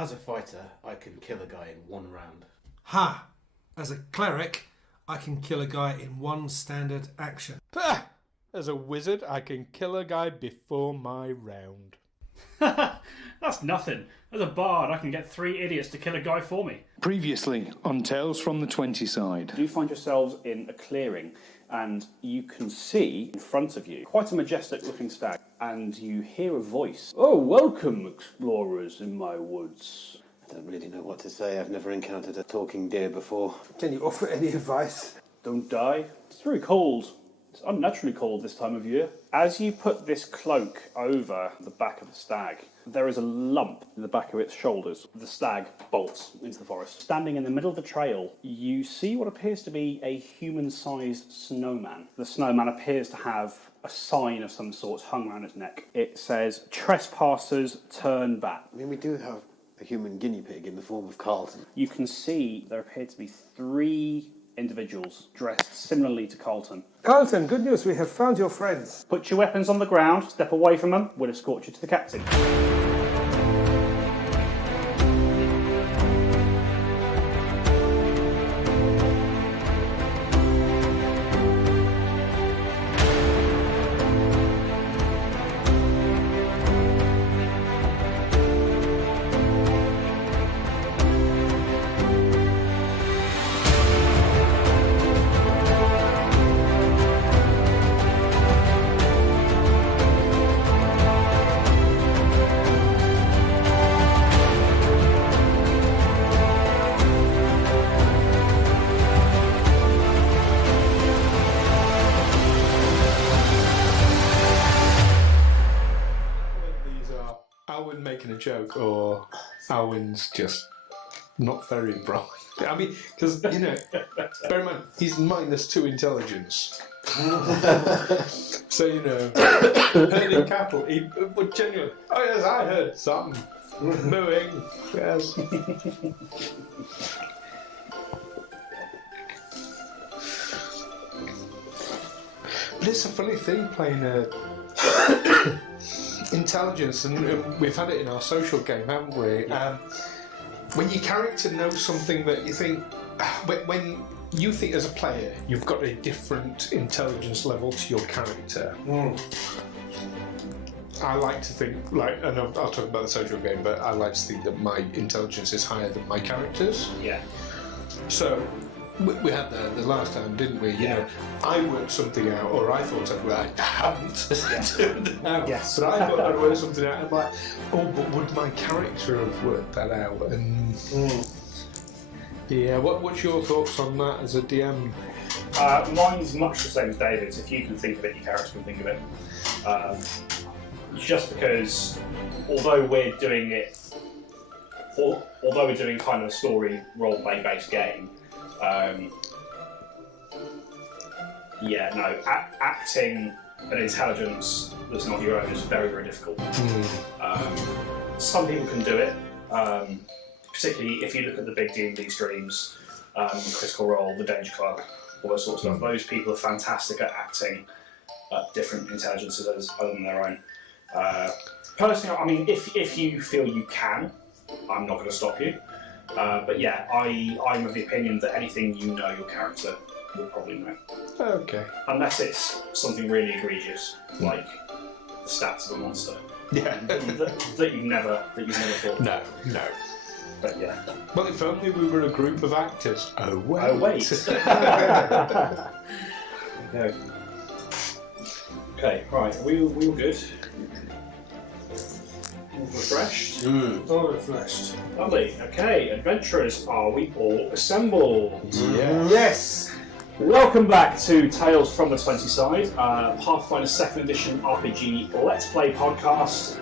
As a fighter, I can kill a guy in 1 round. Ha! As a cleric, I can kill a guy in 1 standard action. Pah! As a wizard, I can kill a guy before my round. That's nothing. As a bard, I can get 3 idiots to kill a guy for me. Previously on Tales from the 20 side. You find yourselves in a clearing, and you can see in front of you quite a majestic looking stag, and you hear a voice. Oh, welcome, explorers in my woods. I don't really know what to say. I've never encountered a talking deer before. Can you offer any advice? Don't die. It's very cold. It's unnaturally cold this time of year. As you put this cloak over the back of the stag, there is a lump in the back of its shoulders. The stag bolts into the forest. Standing in the middle of the trail, you see what appears to be a human-sized snowman. The snowman appears to have a sign of some sort hung around its neck. It says, "Trespassers, turn back." I mean, we do have a human guinea pig in the form of Carlton. You can see there appear to be 3 individuals dressed similarly to Carlton. Carlton, good news, we have found your friends. Put your weapons on the ground, step away from them, we'll escort you to the captain. Alwyn making a joke or Alwyn's just not very bright. I mean, because, you know, bear in mind, he's -2 intelligence. So, you know, herding cattle, he would genuinely, oh yes, I heard something. Mooing, yes. But it's a funny thing playing a intelligence, and we've had it in our social game, haven't we? When your character knows something that you think, when you think as a player you've got a different intelligence level to your character. I like to think, and I'll talk about the social game, but I like to think that my intelligence is higher than my character's. Yeah. So we had the last time, didn't we? You know, I worked something out, or I thought I hadn't. Yes. But I thought I'd worked something out. I'm like, oh, but would my character have worked that out? And yeah, what's your thoughts on that as a DM? Mine's much the same as David's. If you can think of it, your character can think of it. Just because, although we're doing kind of a story role-play based game, acting an intelligence that's not your own is very, very difficult. Some people can do it, particularly if you look at the big D&D streams, Critical Role, the Danger Club, all that sort of stuff. Those people are fantastic at acting different intelligences other than their own. Personally, I mean, if you feel you can, I'm not going to stop you. But yeah, I'm of the opinion that anything you know your character will probably know. Okay. Unless it's something really egregious, like the stats of a monster. Yeah. that you've never thought of. No. But yeah. Well, if only we were a group of actors. Oh wait. Oh wait. No. Okay, right. Are we all good? All refreshed? All refreshed. Lovely. Okay, adventurers, are we all assembled? Yeah. Yes! Welcome back to Tales from the 20 Side, Pathfinder 2nd Edition RPG Let's Play podcast.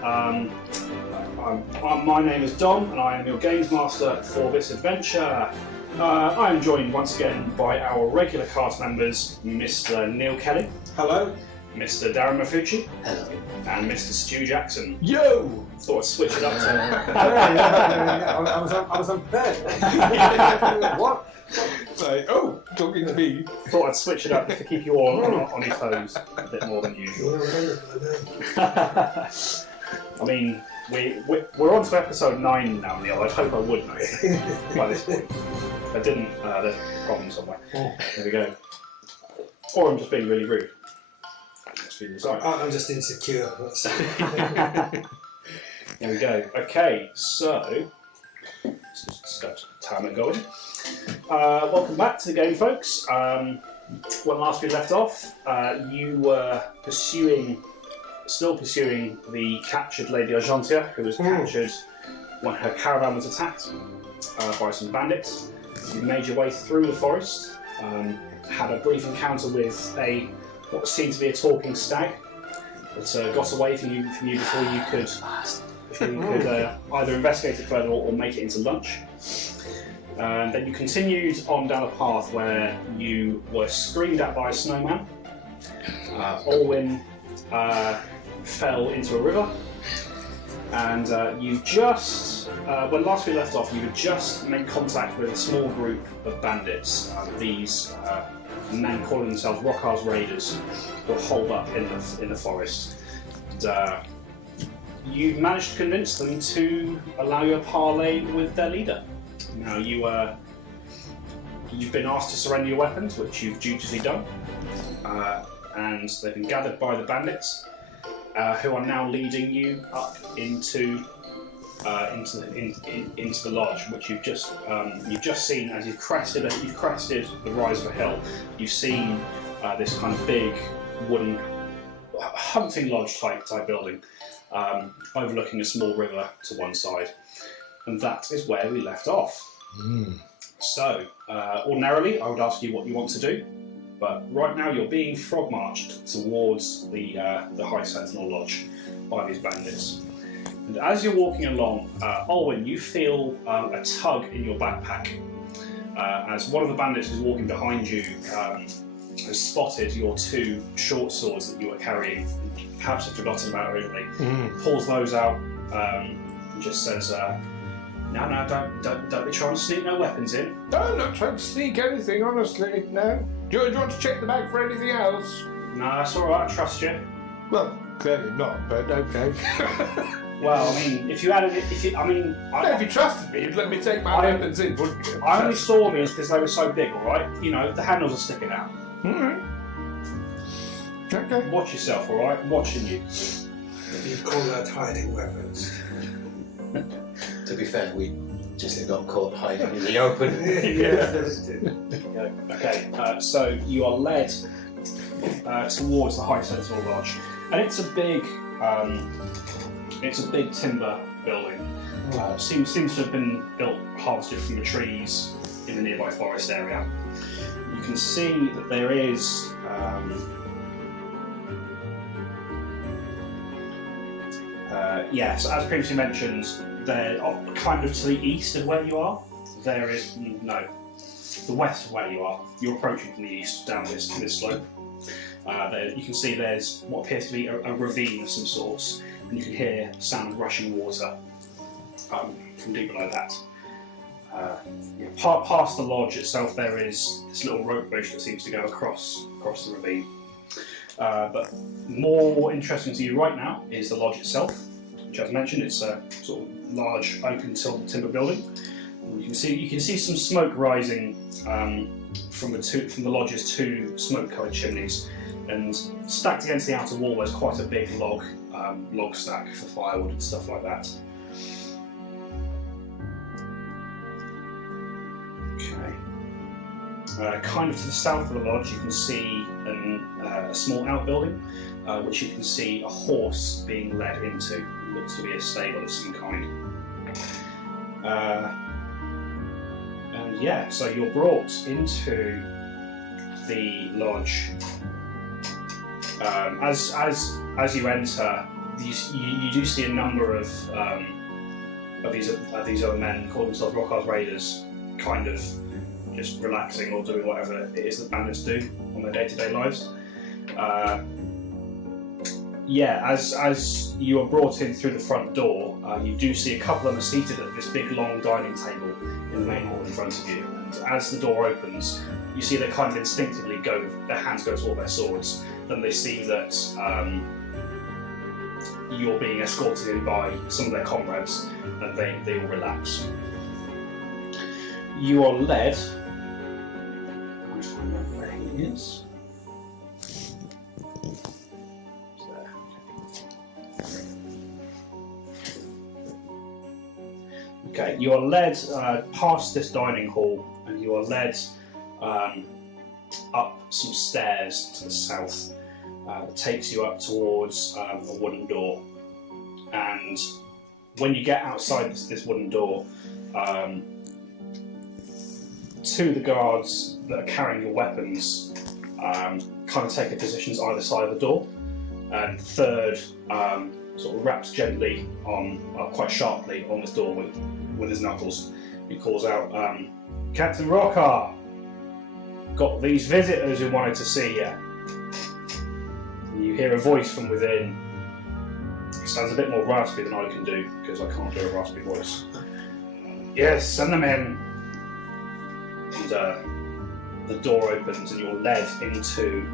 My name is Dom, and I am your Games Master for this adventure. I am joined once again by our regular cast members, Mr. Neil Kelly. Hello. Mr. Darren Mafucci. Hello. And Mr. Stu Jackson. Yo! Thought I'd switch it up to... I was unprepared. What? Like, oh, talking to me. Thought I'd switch it up to keep you all on your toes a bit more than usual. I mean, We're on to episode 9 now, Neil. I'd hope I would know by this point. I didn't. There's a problem somewhere. There we go. Or I'm just being really rude. I'm just insecure. There we go. Okay, so let's just get the timer going. Welcome back to the game, folks. When last we left off, you were still pursuing the captured Lady Argentia, who was captured when her caravan was attacked by some bandits. You made your way through the forest, had a brief encounter with what seemed to be a talking stag that got away from you before you could either investigate it further or make it into lunch. Then you continued on down a path where you were screamed at by a snowman. Olwyn fell into a river, and you just, when last we left off, you had just made contact with a small group of bandits. These men calling themselves Rohkar's Raiders were holed up in the forest. And, you managed to convince them to allow you a parley with their leader. Now you've been asked to surrender your weapons, which you've dutifully done, and they've been gathered by the bandits, who are now leading you up into the lodge, which you've just seen as you've crested the rise of a hill. You've seen this kind of big wooden hunting lodge type building, overlooking a small river to one side, and that is where we left off. So, ordinarily, I would ask you what you want to do, but right now you're being frog marched towards the High Sentinel Lodge by these bandits. And as you're walking along, Olwyn, you feel a tug in your backpack as one of the bandits who's walking behind you has spotted your 2 short swords that you were carrying. Perhaps had forgotten about originally. Pulls those out and just says, "No, don't be trying to sneak no weapons in." No, I'm not trying to sneak anything, honestly, no. Do you want to check the bag for anything else? No, that's alright, I trust you. Well, clearly not, but okay. Well, I mean, if you trusted me, you'd let me take my weapons in, wouldn't you? I only saw these because they were so big, alright? You know, the handles are sticking out. Alright. Okay. Watch yourself, alright? I'm watching you. You call that hiding weapons? To be fair, we just got caught hiding in the open. Okay, so you are led towards the High Sentinel Lodge, and it's a big timber building. Seems to have been harvested from the trees in the nearby forest area. You can see that there is so as previously mentioned, there, kind of to the east of where you are, there is the west of where you are. You're approaching from the east down this slope. There, you can see there's what appears to be a ravine of some sorts, and you can hear the sound of rushing water from deep below that. Past the lodge itself, there is this little rope bridge that seems to go across the ravine. But more interesting to you right now is the lodge itself, which, as mentioned, it's a sort of large open timber building. And you can see some smoke rising from the lodge's 2 smoke-covered chimneys, and stacked against the outer wall there's quite a big log stack for firewood and stuff like that. Okay. Kind of to the south of the lodge, you can see a small outbuilding, which you can see a horse being led into. Looks to be a stable of some kind. So you're brought into the lodge. As you enter, you do see a number of these other men calling themselves Rohkar's Raiders, kind of just relaxing or doing whatever it is that bandits do on their day-to-day lives. As you are brought in through the front door, you do see a couple of them are seated at this big long dining table in the main hall in front of you. And as the door opens, you see they kind of instinctively their hands go toward their swords. Then they see that you're being escorted in by some of their comrades, and they all relax. You are led. I'll find out where he is. Okay, you are led past this dining hall, and you are led up some stairs to the south. That takes you up towards a wooden door. And when you get outside this wooden door, two of the guards that are carrying your weapons kind of take their positions either side of the door, and the third sort of raps gently on, quite sharply on this door with his knuckles. He calls out, "Captain Rohkar, got these visitors who wanted to see you." And you hear a voice from within. It sounds a bit more raspy than I can do, because I can't do a raspy voice. "Yes, send them in." And the door opens and you're led into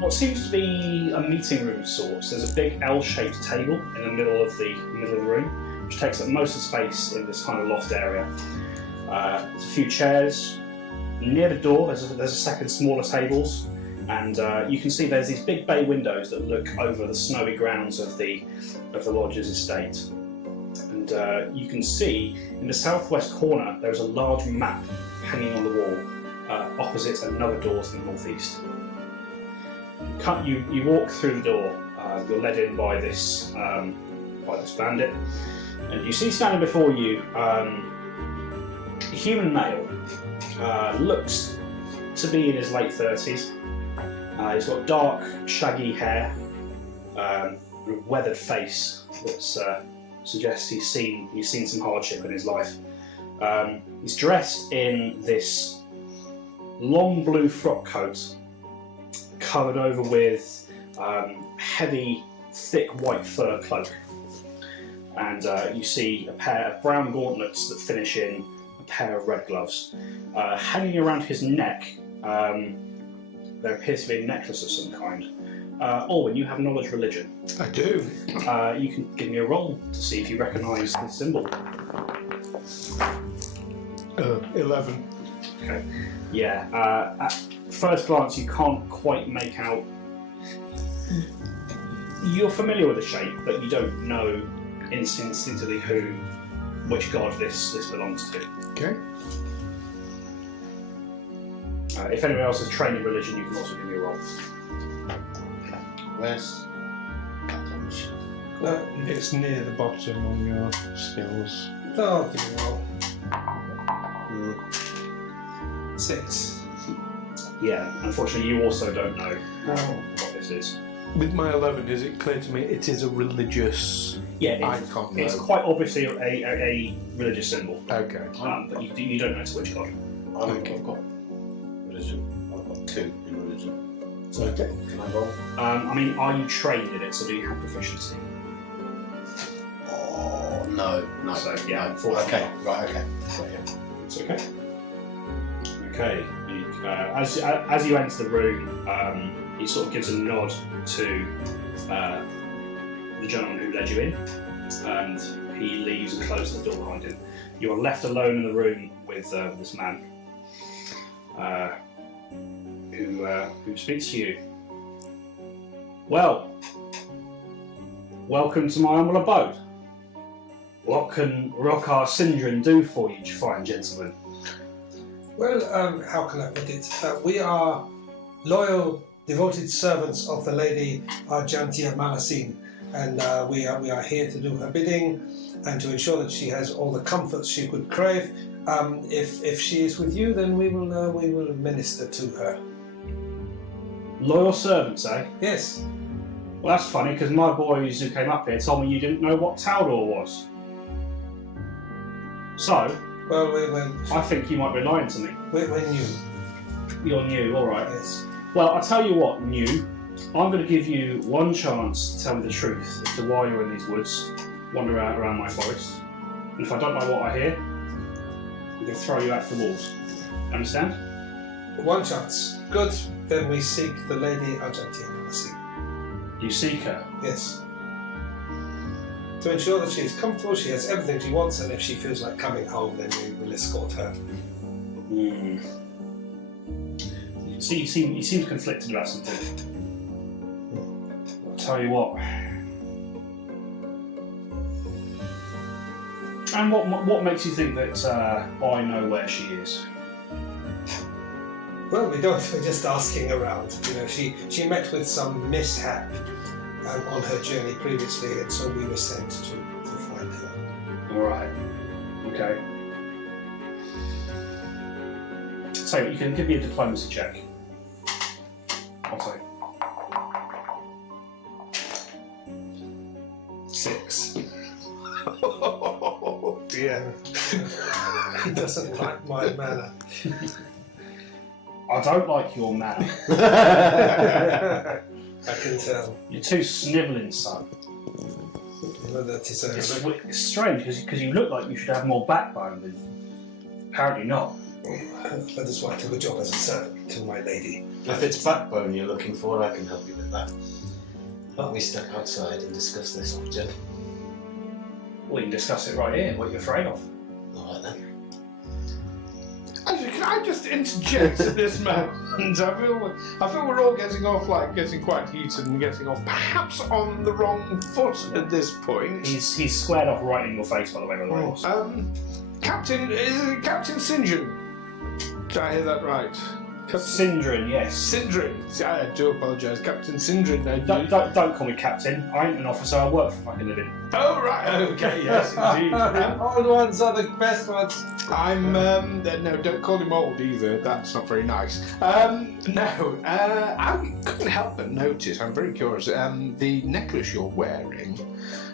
what seems to be a meeting room of sorts. There's a big L-shaped table in the middle of the room, which takes up most of the space in this kind of loft area. There's a few chairs. Near the door there's a second smaller tables, and you can see there's these big bay windows that look over the snowy grounds of the lodge's estate. And you can see in the southwest corner there's a large map hanging on the wall opposite another door to the northeast. You walk through the door. You're led in by this bandit, and you see standing before you a human male. Looks to be in his late 30s. He's got dark, shaggy hair, a weathered face that suggests he's seen some hardship in his life. He's dressed in this long blue frock coat, covered over with heavy, thick white fur cloak, and you see a pair of brown gauntlets that finish in a pair of red gloves. Hanging around his neck, there appears to be a necklace of some kind. Orwin, you have knowledge religion. I do. You can give me a roll to see if you recognise the symbol. 11. Okay. Yeah. At first glance, you can't quite make out. You're familiar with the shape, but you don't know instinctively which god this belongs to. Okay. If anyone else is trained in religion, you can also give me a roll. Where's It's near the bottom on your skills. Oh, give me a roll. 6. Yeah, unfortunately, you also don't know what this is. With my 11, is it clear to me it is a religious icon? It's quite obviously a religious symbol. Okay. But you don't know to which god. I've got religion. I've got 2 in religion. So Okay. can I roll? I mean, are you trained in it? So do you have proficiency? Oh no. So yeah, No. unfortunately. Okay. Right. Okay. Right, yeah. It's okay. Okay. As you enter the room, he sort of gives a nod to the gentleman who led you in, and he leaves and closes the door behind him. You are left alone in the room with this man, who speaks to you. Well, welcome to my humble abode. What can Rohkar Sindrin do for you, fine gentlemen? Well, how can I put it? We are loyal, devoted servants of the Lady Malassene, and we are here to do her bidding and to ensure that she has all the comforts she could crave. If she is with you, then we will minister to her. Loyal servants, eh? Yes. Well, that's funny, because my boys who came up here told me you didn't know what Taldor was. So, Well, I think you might be lying to me. we're new. You're new, alright. Yes. Well, I'll tell you what, new. I'm going to give you one chance to tell me the truth as to why you're in these woods, wander around my forest. And if I don't like what I hear, I'm going to throw you out the walls. Understand? One chance. Good. Then we seek the Lady Malassene. You seek her? Yes. To ensure that she is comfortable, she has everything she wants, and if she feels like coming home, then we will escort her. You seem conflicted about something. I'll tell you what. And what makes you think that I know where she is? Well, we don't. We're just asking around. You know, she met with some mishap on her journey previously, and so we were sent to find her. All right. Okay. So you can give me a diplomacy check. I'll say. 6. Oh dear. He doesn't like my manner. I don't like your manner. I can tell. You're too snivelling, son. Well, that is It's strange because you look like you should have more backbone, but apparently not. that is why I took a job as a servant to my lady. If it's backbone you're looking for, I can help you with that. Why don't we step outside and discuss this object? We can discuss it right here. What you're afraid of? Alright then. Actually, can I just interject at this moment? I feel we're all getting quite heated and getting off, perhaps on the wrong foot at this point. He's squared off right in your face, by the way. Captain, is it Captain St. John? Did I hear that right? Sindrin, yes. Sindrin. I do apologise, Captain Sindrin. Don't call me captain. I ain't an officer. I work for fucking living. Oh right, okay, yes, indeed. Old ones are the best ones. I'm no, don't call him old either. That's not very nice. I couldn't help but notice. I'm very curious. The necklace you're wearing.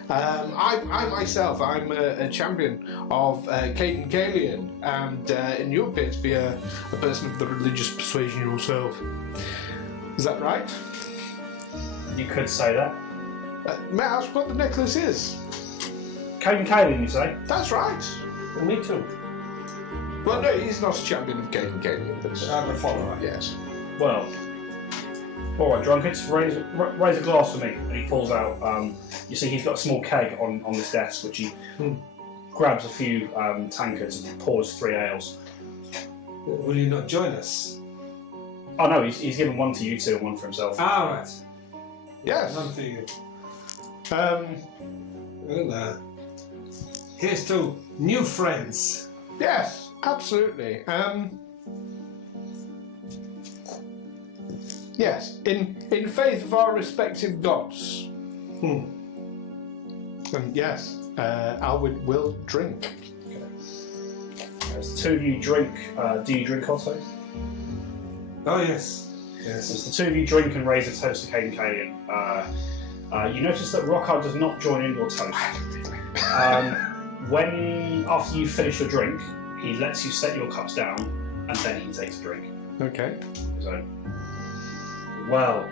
I myself, I'm a champion of Caden Kalian, and you appear to be a person of the religious persuasion yourself. Is that right? You could say that. May I ask what the necklace is? Caden Kalian, you say? That's right. Me too. Well, no, he's not a champion of Caden Kalian, but I'm a follower. yes. Well, all right, drunkards, raise a glass for me. And he pulls out. You see, he's got a small keg on this desk, which he grabs a few tankards and pours 3 ales. Will you not join us? Oh no, he's given one to you two and one for himself. Ah, right. Yes. None for you. Well, here's to new friends. yes, absolutely. Yes, in faith of our respective gods. Yes, will drink. As the two of you drink, do you drink also? Oh yes. As the two of you drink and raise a toast to Caden Kalian, you notice that Rohkar does not join in your toast. When, after you finish your drink, he lets you set your cups down, and then he takes a drink. Okay. So, well,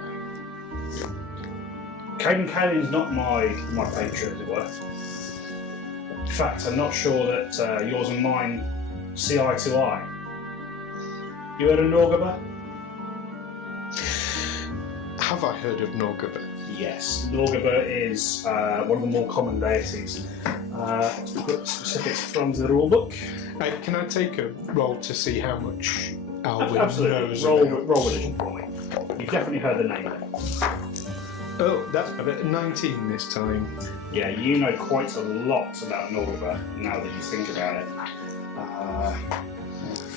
Caden Kalian's not my patron, as it were. In fact, I'm not sure that yours and mine see eye to eye. You heard of Norgaba? Have I heard of Norgaba? Yes, Norgaba is one of the more common deities. Got specifics from the rulebook. Can I take a roll to see how much Alwyn Absolutely. knows Roll about? religion for me. You've definitely heard the name of it. Oh, that's a bit 19 this time. Yeah, you know quite a lot about Norgaba now that you think about it.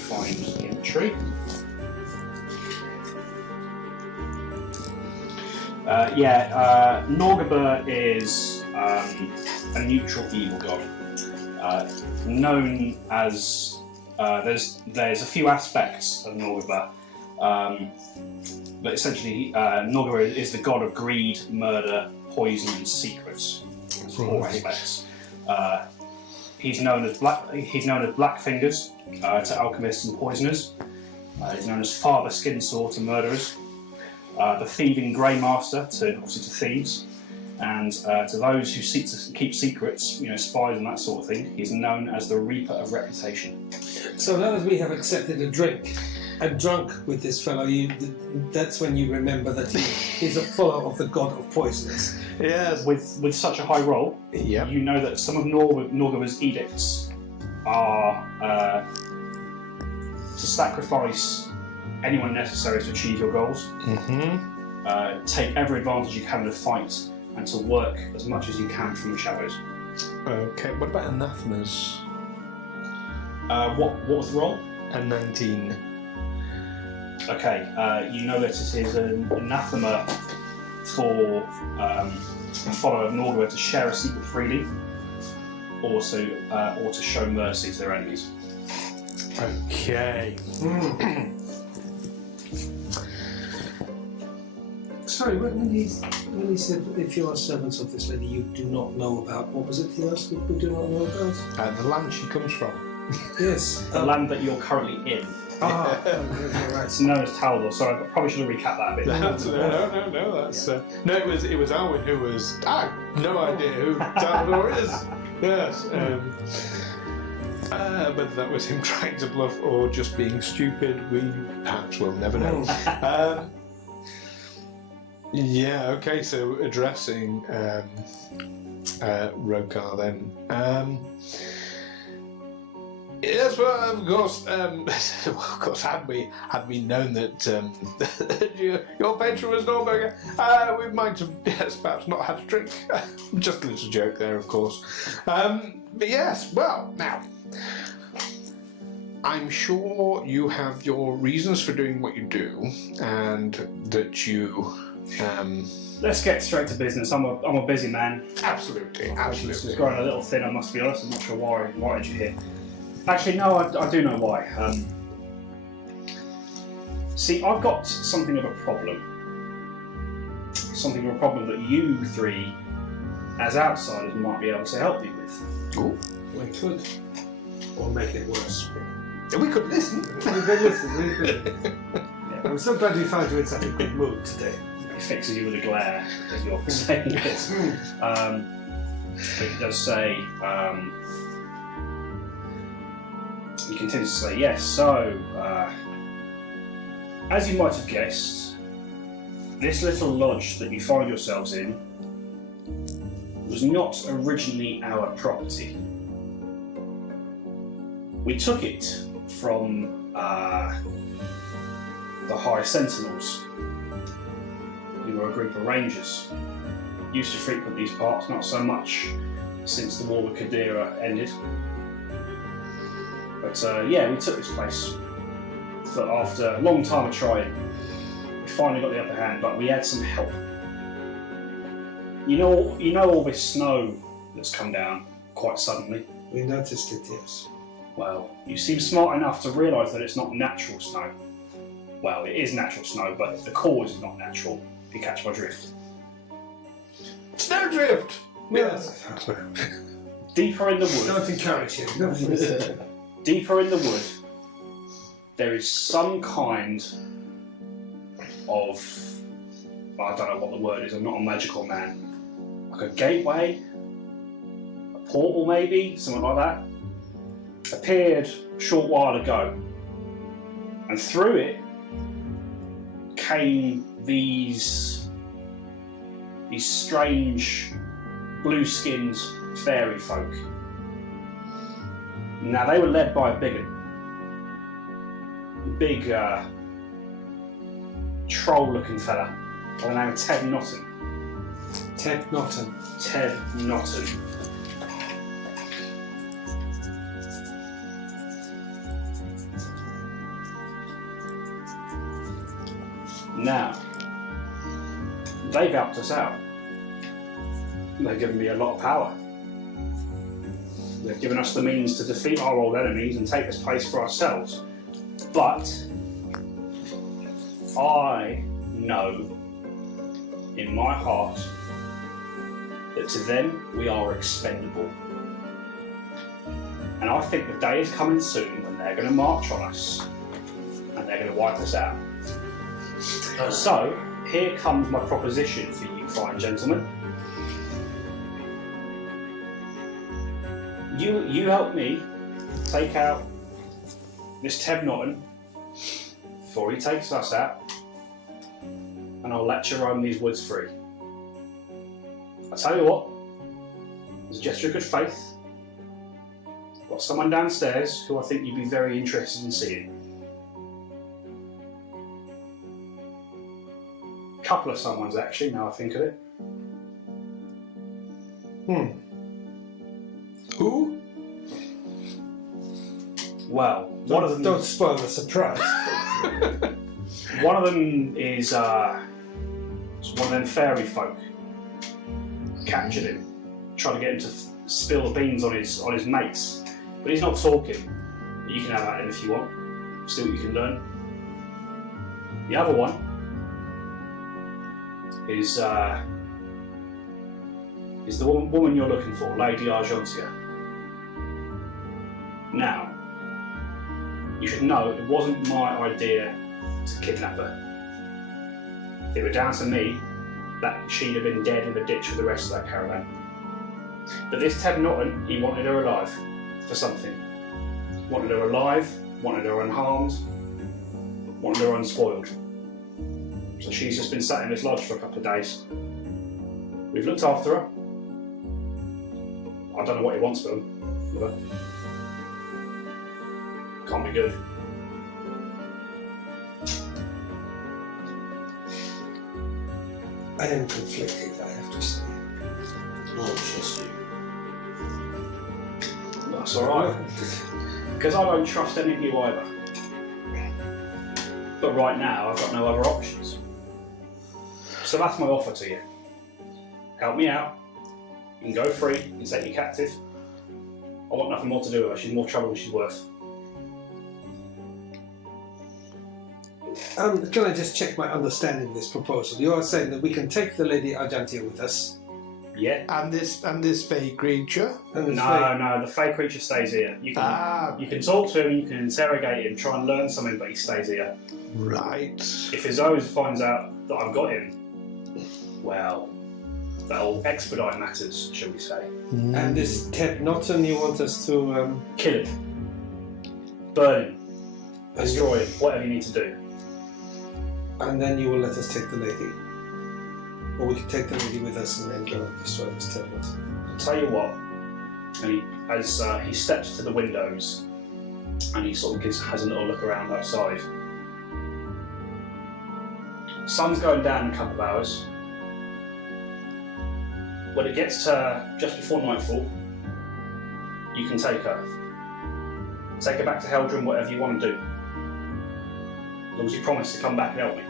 Find the entry. Norgaba is a neutral evil god, known as. There's a few aspects of Norgaba, but essentially Norgaba is the god of greed, murder, poison, and secrets. That's 4 aspects. He's known as Black Fingers to alchemists and poisoners. He's known as Father Skinsore to murderers. The Thieving Grey Master to thieves, and to those who seek to keep secrets, spies and that sort of thing. He's known as the Reaper of Reputation. So now that we have accepted a drink, and drunk with this fellow, that's when you remember that he's a follower of the god of poisons. Yes. With such a high roll, Yep. you know that some of Norgavar's edicts are to sacrifice anyone necessary to achieve your goals. Mm-hmm. Take every advantage you can in the fight, and to work as much as you can from the shadows. Okay, what about anathemas? What was the roll? A 19. Okay, you know that it is an anathema for a follower of Norgavar to share a secret freely, or to show mercy to their enemies. Okay. Sorry, when he said, if you are servants of this lady you do not know about, what was it he asked if we do not know about? The land she comes from. Yes. The land that you're currently in. Right. It's known as Taldor, so I probably should have recapped that a bit. No. That's no. It was Alwyn who was. I have no idea who Taldor is. Yes. Whether that was him trying to bluff or just being stupid, we perhaps will never know. Yeah. Okay. So addressing Rohkar then. Yes, well, of course, had we known that your patron was Norberger, we might have, perhaps not had a drink. Just a little joke there, of course. But yes, well, now, I'm sure you have your reasons for doing what you do, and that you... Let's get straight to business. I'm a busy man. Absolutely. It's growing a little thin, I must be honest. I'm not sure why did you hear. Actually, no, I do know why. See, I've got something of a problem. Something of a problem that you three, as outsiders, might be able to help me with. Ooh. We could. Or make it worse. We could listen. We could listen. I'm so glad we found you in such a good mood today. It fixes you with a glare, as you're saying this. But it does say... he continues to say, yes, so, as you might have guessed, this little lodge that you find yourselves in was not originally our property. We took it from the High Sentinels. We were a group of rangers. Used to frequent these parts, not so much since the war with Kadira ended. But yeah, we took this place. So after a long time of trying, we finally got the upper hand, but we had some help. You know all this snow that's come down quite suddenly? We noticed it, yes. Well, you seem smart enough to realise that it's not natural snow. Well, it is natural snow, but the cause is not natural, if you catch my drift. Snowdrift! Yes. Deeper in the wood. Don't encourage him. Deeper in the wood, there is some kind of... I don't know what the word is, I'm not a magical man. Like a gateway? A portal maybe? Something like that? Appeared a short while ago. And through it came these strange blue-skinned fairy folk. Now they were led by a big troll-looking fella by the name of Ted Notton. Ted Notton. Ted Notton. Now, they've helped us out. They've given me a lot of power. They've given us the means to defeat our old enemies and take this place for ourselves. But I know in my heart that to them we are expendable. And I think the day is coming soon when they're going to march on us and they're going to wipe us out. So, here comes my proposition for you fine gentlemen. You help me take out this Ted Notton, before he takes us out, and I'll let you roam these woods free. I tell you what, as a gesture of good faith, I've got someone downstairs who I think you'd be very interested in seeing. A couple of someones actually, now I think of it. Who? Well, one of them. Don't spoil the surprise. One of them is one of them fairy folk. Captured him, tried to get him to spill the beans on his mates, but he's not talking. You can have at him if you want. See what you can learn. The other one is the woman you're looking for, Lady Argentia. Now, you should know it wasn't my idea to kidnap her. If it were down to me, that she'd have been dead in the ditch with the rest of that caravan. But this Ted Norton, he wanted her alive for something. Wanted her alive, wanted her unharmed, wanted her unspoiled. So she's just been sat in this lodge for a couple of days. We've looked after her. I don't know what he wants with her. Can't be good. I am conflicted, I have to say. Oh, trust you. That's alright. Because I don't trust any of you either. But right now, I've got no other options. So that's my offer to you. Help me out. You can go free. You can take you captive. I want nothing more to do with her. She's more trouble than she's worth. Can I just check my understanding of this proposal? You are saying that we can take the Lady Argentia with us. Yeah. And this Fey creature? And No, the Fey creature stays here. You can talk to him, you can interrogate him, try and learn something, but he stays here. Right. If his O's finds out that I've got him, well, that'll expedite matters, shall we say. And this Ted Norton, you want us to... Kill him. Burn him. Destroy him. Whatever you need to do. And then you will let us take the lady. Or we could take the lady with us and then go and destroy this Ted Norton. I'll tell you what, and as he steps to the windows and he sort of has a little look around outside. Sun's going down in a couple of hours. When it gets to just before nightfall, you can take her. Take her back to Heldrum, whatever you want to do. As long as you promise to come back and help me.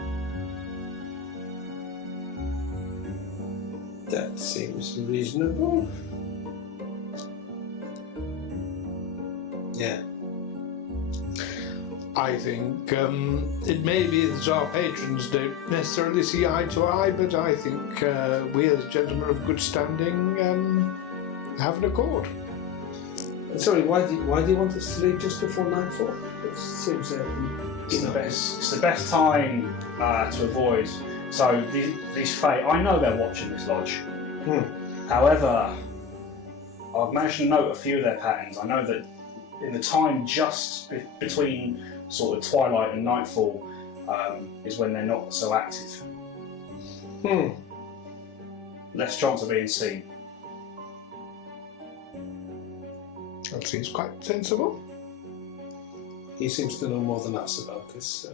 That seems reasonable. Yeah. I think it may be that our patrons don't necessarily see eye to eye, but I think we as gentlemen of good standing have an accord. Sorry, why do you want us to leave just before nightfall? It seems It's the best time to avoid. So these Fey, I know they're watching this lodge. However, I've managed to note a few of their patterns. I know that in the time just between sort of twilight and nightfall is when they're not so active. Less chance of being seen. That seems quite sensible. He seems to know more than us about this.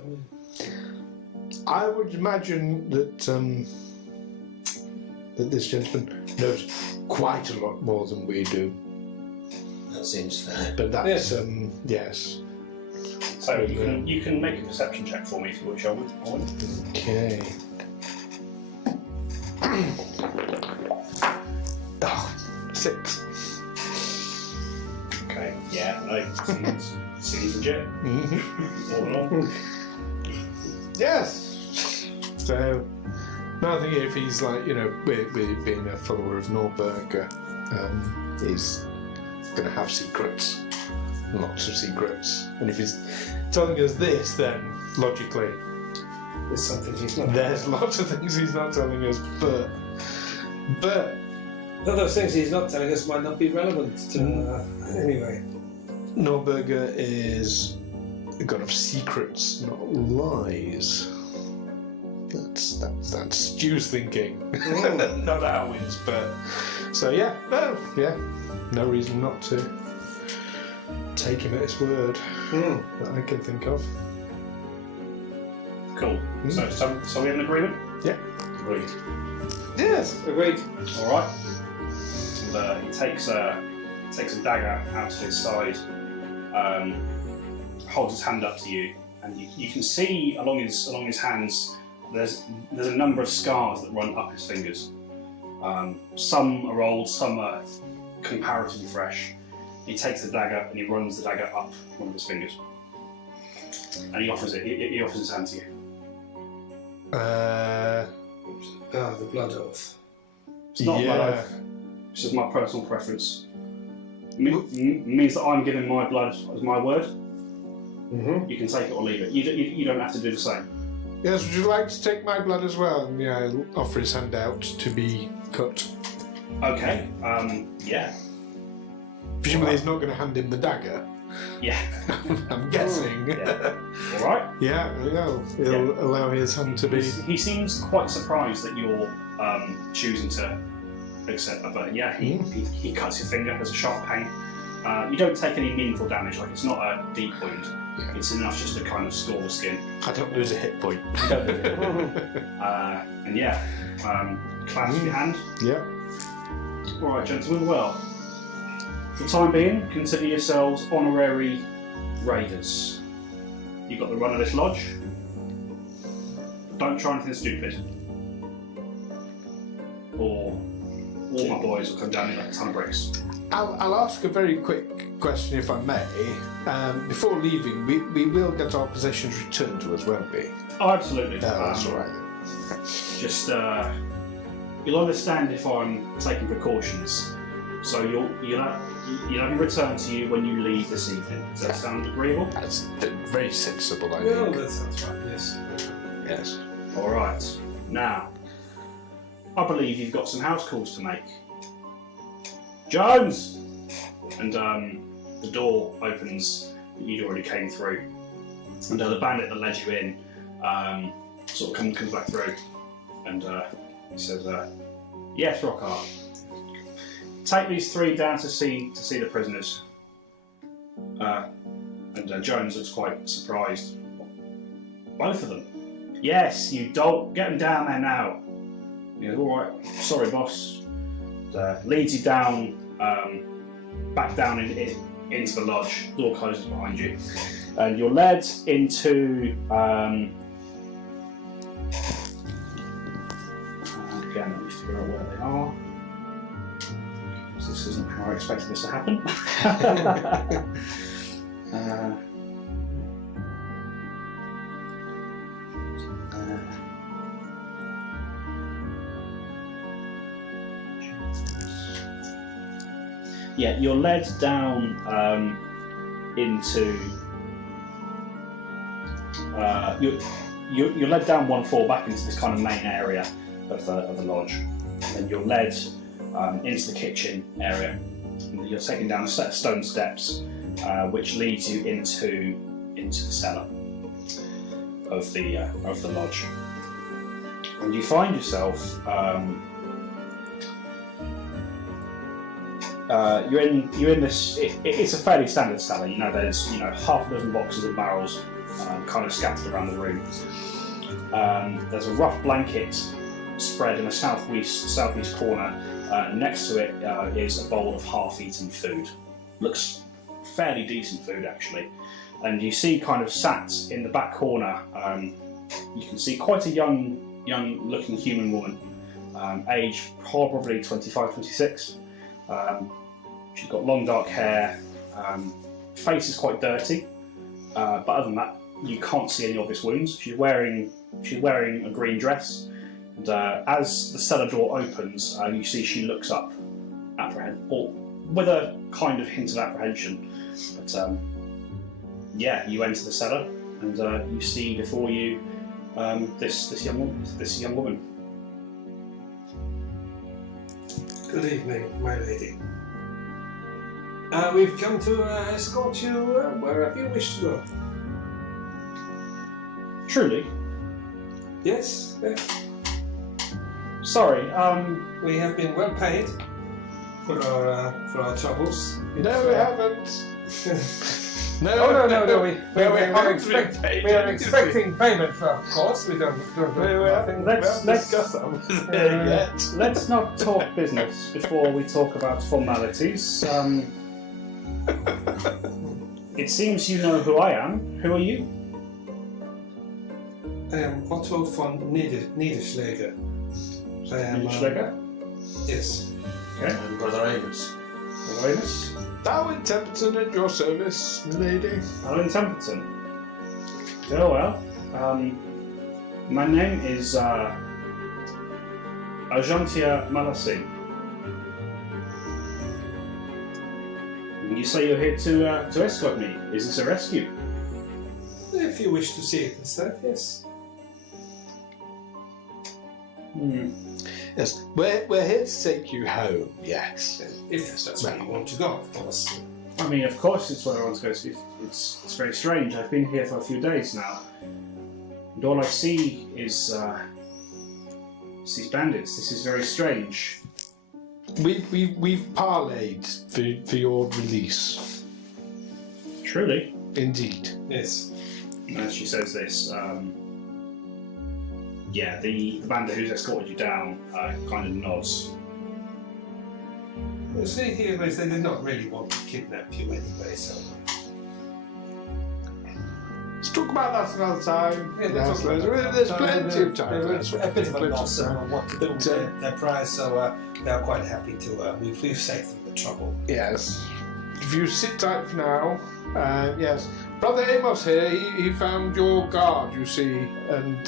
I would imagine that that this gentleman knows quite a lot more than we do. That seems fair. But that's yes. So you can make a perception check for me if you wish, Owen. Okay. Oh, 6. Okay. Yeah. No. Seems legit. All in all. Yes. So, now I think if he's like, with being a follower of Norberger, he's going to have secrets, lots of secrets. And if he's telling us this, then logically, There's something he's not. there's lots of things he's not telling us. But Those things he's not telling us might not be relevant to. Anyway. Norberger is a god of secrets, not lies. That's Stu's thinking, not Alwyn's. But so no reason not to take him at his word that I can think of. Cool. So we have an agreement? Yeah. Agreed. Yes, agreed. All right. And he takes a dagger out of his side, holds his hand up to you, and you can see along his hands there's a number of scars that run up his fingers. Some are old, some are comparatively fresh. He takes the dagger and he runs the dagger up one of his fingers, and he offers it. He offers his hand to you. The blood oath. It's not a blood oath. It's just my personal preference. Means that I'm giving my blood as my word. Mm-hmm. You can take it or leave it. You don't have to do the same. Yes, would you like to take my blood as well? And he'll offer his hand out to be cut. Okay. Yeah. Presumably he's not going to hand him the dagger. Yeah. I'm guessing. Yeah. All right. Yeah, he'll allow his hand to be. He seems quite surprised that you're choosing to accept that. But yeah, he cuts your finger. There's a sharp pain. You don't take any meaningful damage. Like, it's not a deep wound. Yeah. It's enough just to kind of score the skin. I don't lose a hit point. You don't lose it. And yeah, clasp your hand. Yeah. All right, gentlemen. Well, for the time being, consider yourselves honorary raiders. You've got the run of this lodge. Don't try anything stupid, or all my boys will come down in like a ton of bricks. I'll ask a very quick question, if I may. Before leaving, we will get our possessions returned to us, won't we? Oh, absolutely. That's all right then. Just you'll understand if I'm taking precautions. So you'll have it returned to you when you leave this evening. Does that sound agreeable? That's very sensible, I Well, think. that sounds right, yes. Yes. All right. Now, I believe you've got some house calls to make. Jones! And the door opens that you'd already came through. And the bandit that led you in sort of comes back through. And he says, yes, Rohkar. Take these three down to see the prisoners. And Jones looks quite surprised. Both of them? Yes, you dolt. Get them down there now. He goes, all right, sorry, boss. Leads you down, back down into the lodge. Door closes behind you, and you're led into. Again, let me figure out where they are. This isn't how I expected this to happen. Yeah, you're led down into. You're led down one floor back into this kind of main area of the lodge, and you're led into the kitchen area. And you're taken down a set of stone steps, which leads you into the cellar of the lodge, and you find yourself. You're in this. It's a fairly standard cellar. You know, there's half a dozen boxes and barrels kind of scattered around the room. There's a rough blanket spread in a southeast corner. Next to it is a bowl of half-eaten food. Looks fairly decent food, actually. And you see, kind of sat in the back corner, you can see quite a young-looking human woman, age probably 25, 26. She's got long dark hair, face is quite dirty, but other than that, you can't see any obvious wounds. She's wearing a green dress, and as the cellar door opens, you see she looks up, or with a kind of hint of apprehension. But yeah, you enter the cellar, and you see before you this young woman. Good evening, my lady. We've come to escort you wherever you wish to go. Truly. Yes, yes. Sorry, We have been well paid for our troubles. No, we haven't. No, No. We haven't are been paid. expecting payment, of course. We don't We haven't Let's- discussed that with there yet. let's not talk business before we talk about formalities. It seems you know who I am. Who are you? I am Otto von Niederschläger. I am. Schlegger? Yes. Okay. And Brother Amos. Awareness. Darwin Templeton at your service, milady. Alan Templeton. Very well. My name is Argentia Malassene. You say you're here to escort me. Is this a rescue? If you wish to see it instead, yes. Yes, we're here to take you home. Yes. If that's where you want to go, of course. I mean, of course it's where I want to go to. It's very strange. I've been here for a few days now. And all I see is these bandits. This is very strange. We've parlayed for your release. Truly. Indeed. Yes. As she says this, yeah, the bandit who's escorted you down kind of nods. Well, see here is they did not really want to kidnap you anyway, so. Let's talk about that another time. Yeah, Yes, let's talk about there's that. plenty of time. There for was that. a bit of a Plenty loss time. on what to do with their prize, so they're quite happy to. We've saved them the trouble. Yes. If you sit tight for now, yes. Brother Amos here, he found your guard, you see, and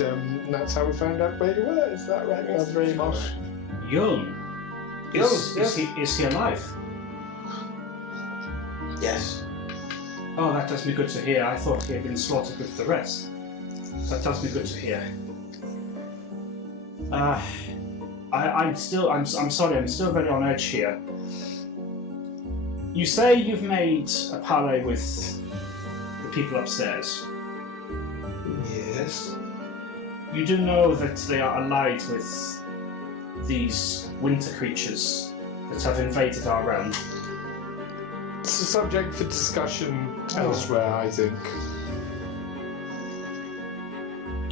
that's how we found out where you were. Is that right, Brother Amos? Young. Is he alive? Yes. Oh, that does me good to hear. I thought he had been slaughtered with the rest. That does me good to hear. I'm sorry, I'm still very on edge here. You say you've made a parley with the people upstairs. Yes. You do know that they are allied with these winter creatures that have invaded our realm. It's a subject for discussion elsewhere, I think.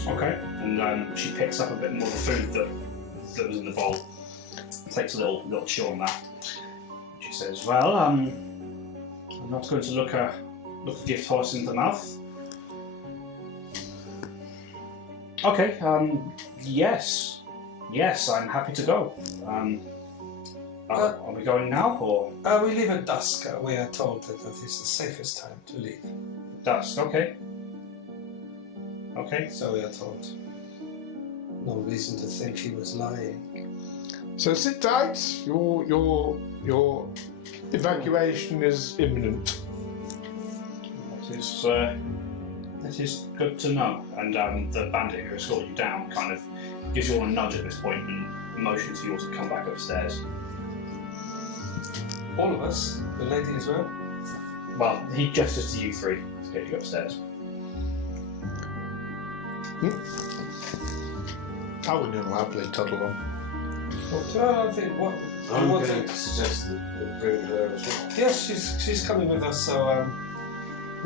Okay. And she picks up a bit more of the food that was in the bowl. Takes a little chew on that. She says, "Well, I'm not going to look a gift horse in the mouth." Okay. Yes, I'm happy to go. Are we going now or We leave at dusk. We are told that is the safest time to leave. dusk? Okay. Okay. So we are told. No reason to think she was lying. So sit tight. Your evacuation is imminent. That is good to know. And the bandit who escorted you down kind of gives you all a nudge at this point and motions you all to come back upstairs. All of us, the lady as well. Well, he gestures to you three to get you upstairs. I would know happily toddle on. Well, I think what. I'm what going to suggest that bring her as well. Yes, she's coming with us. So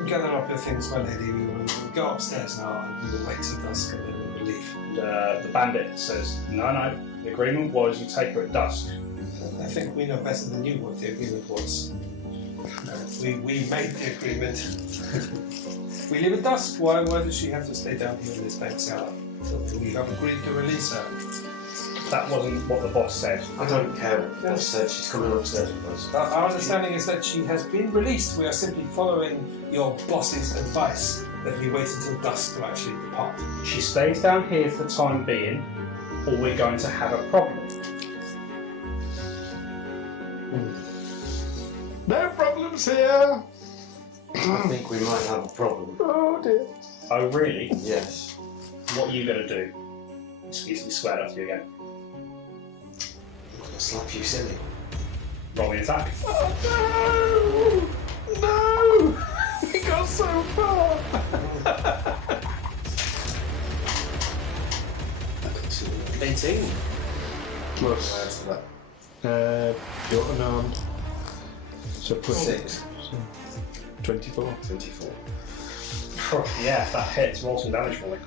gather up your things, my lady. We will go upstairs now, and we will wait till dusk, and then we will leave. The bandit says, "No. The agreement was you take her at dusk." I think we know better than you what the agreement was. We made the agreement. We leave at dusk. Why does she have to stay down here in this bank cellar? So we have agreed to release her. That wasn't what the boss said. I don't care what the boss said, she's coming upstairs with us. Our understanding is that she has been released. We are simply following your boss's advice that we wait until dusk to actually depart. She stays down here for the time being, or we're going to have a problem. No problems here. I think we might have a problem. Oh dear. Oh, really? Yes. What are you going to do? Excuse me, squared up to you again. I'm going to slap you silly. Roll me an attack. Oh no! No! We got so far. 18. Plus That's about your unarmed. So plus 6. So 24. 24. Yeah, that hits. Roll some damage for me.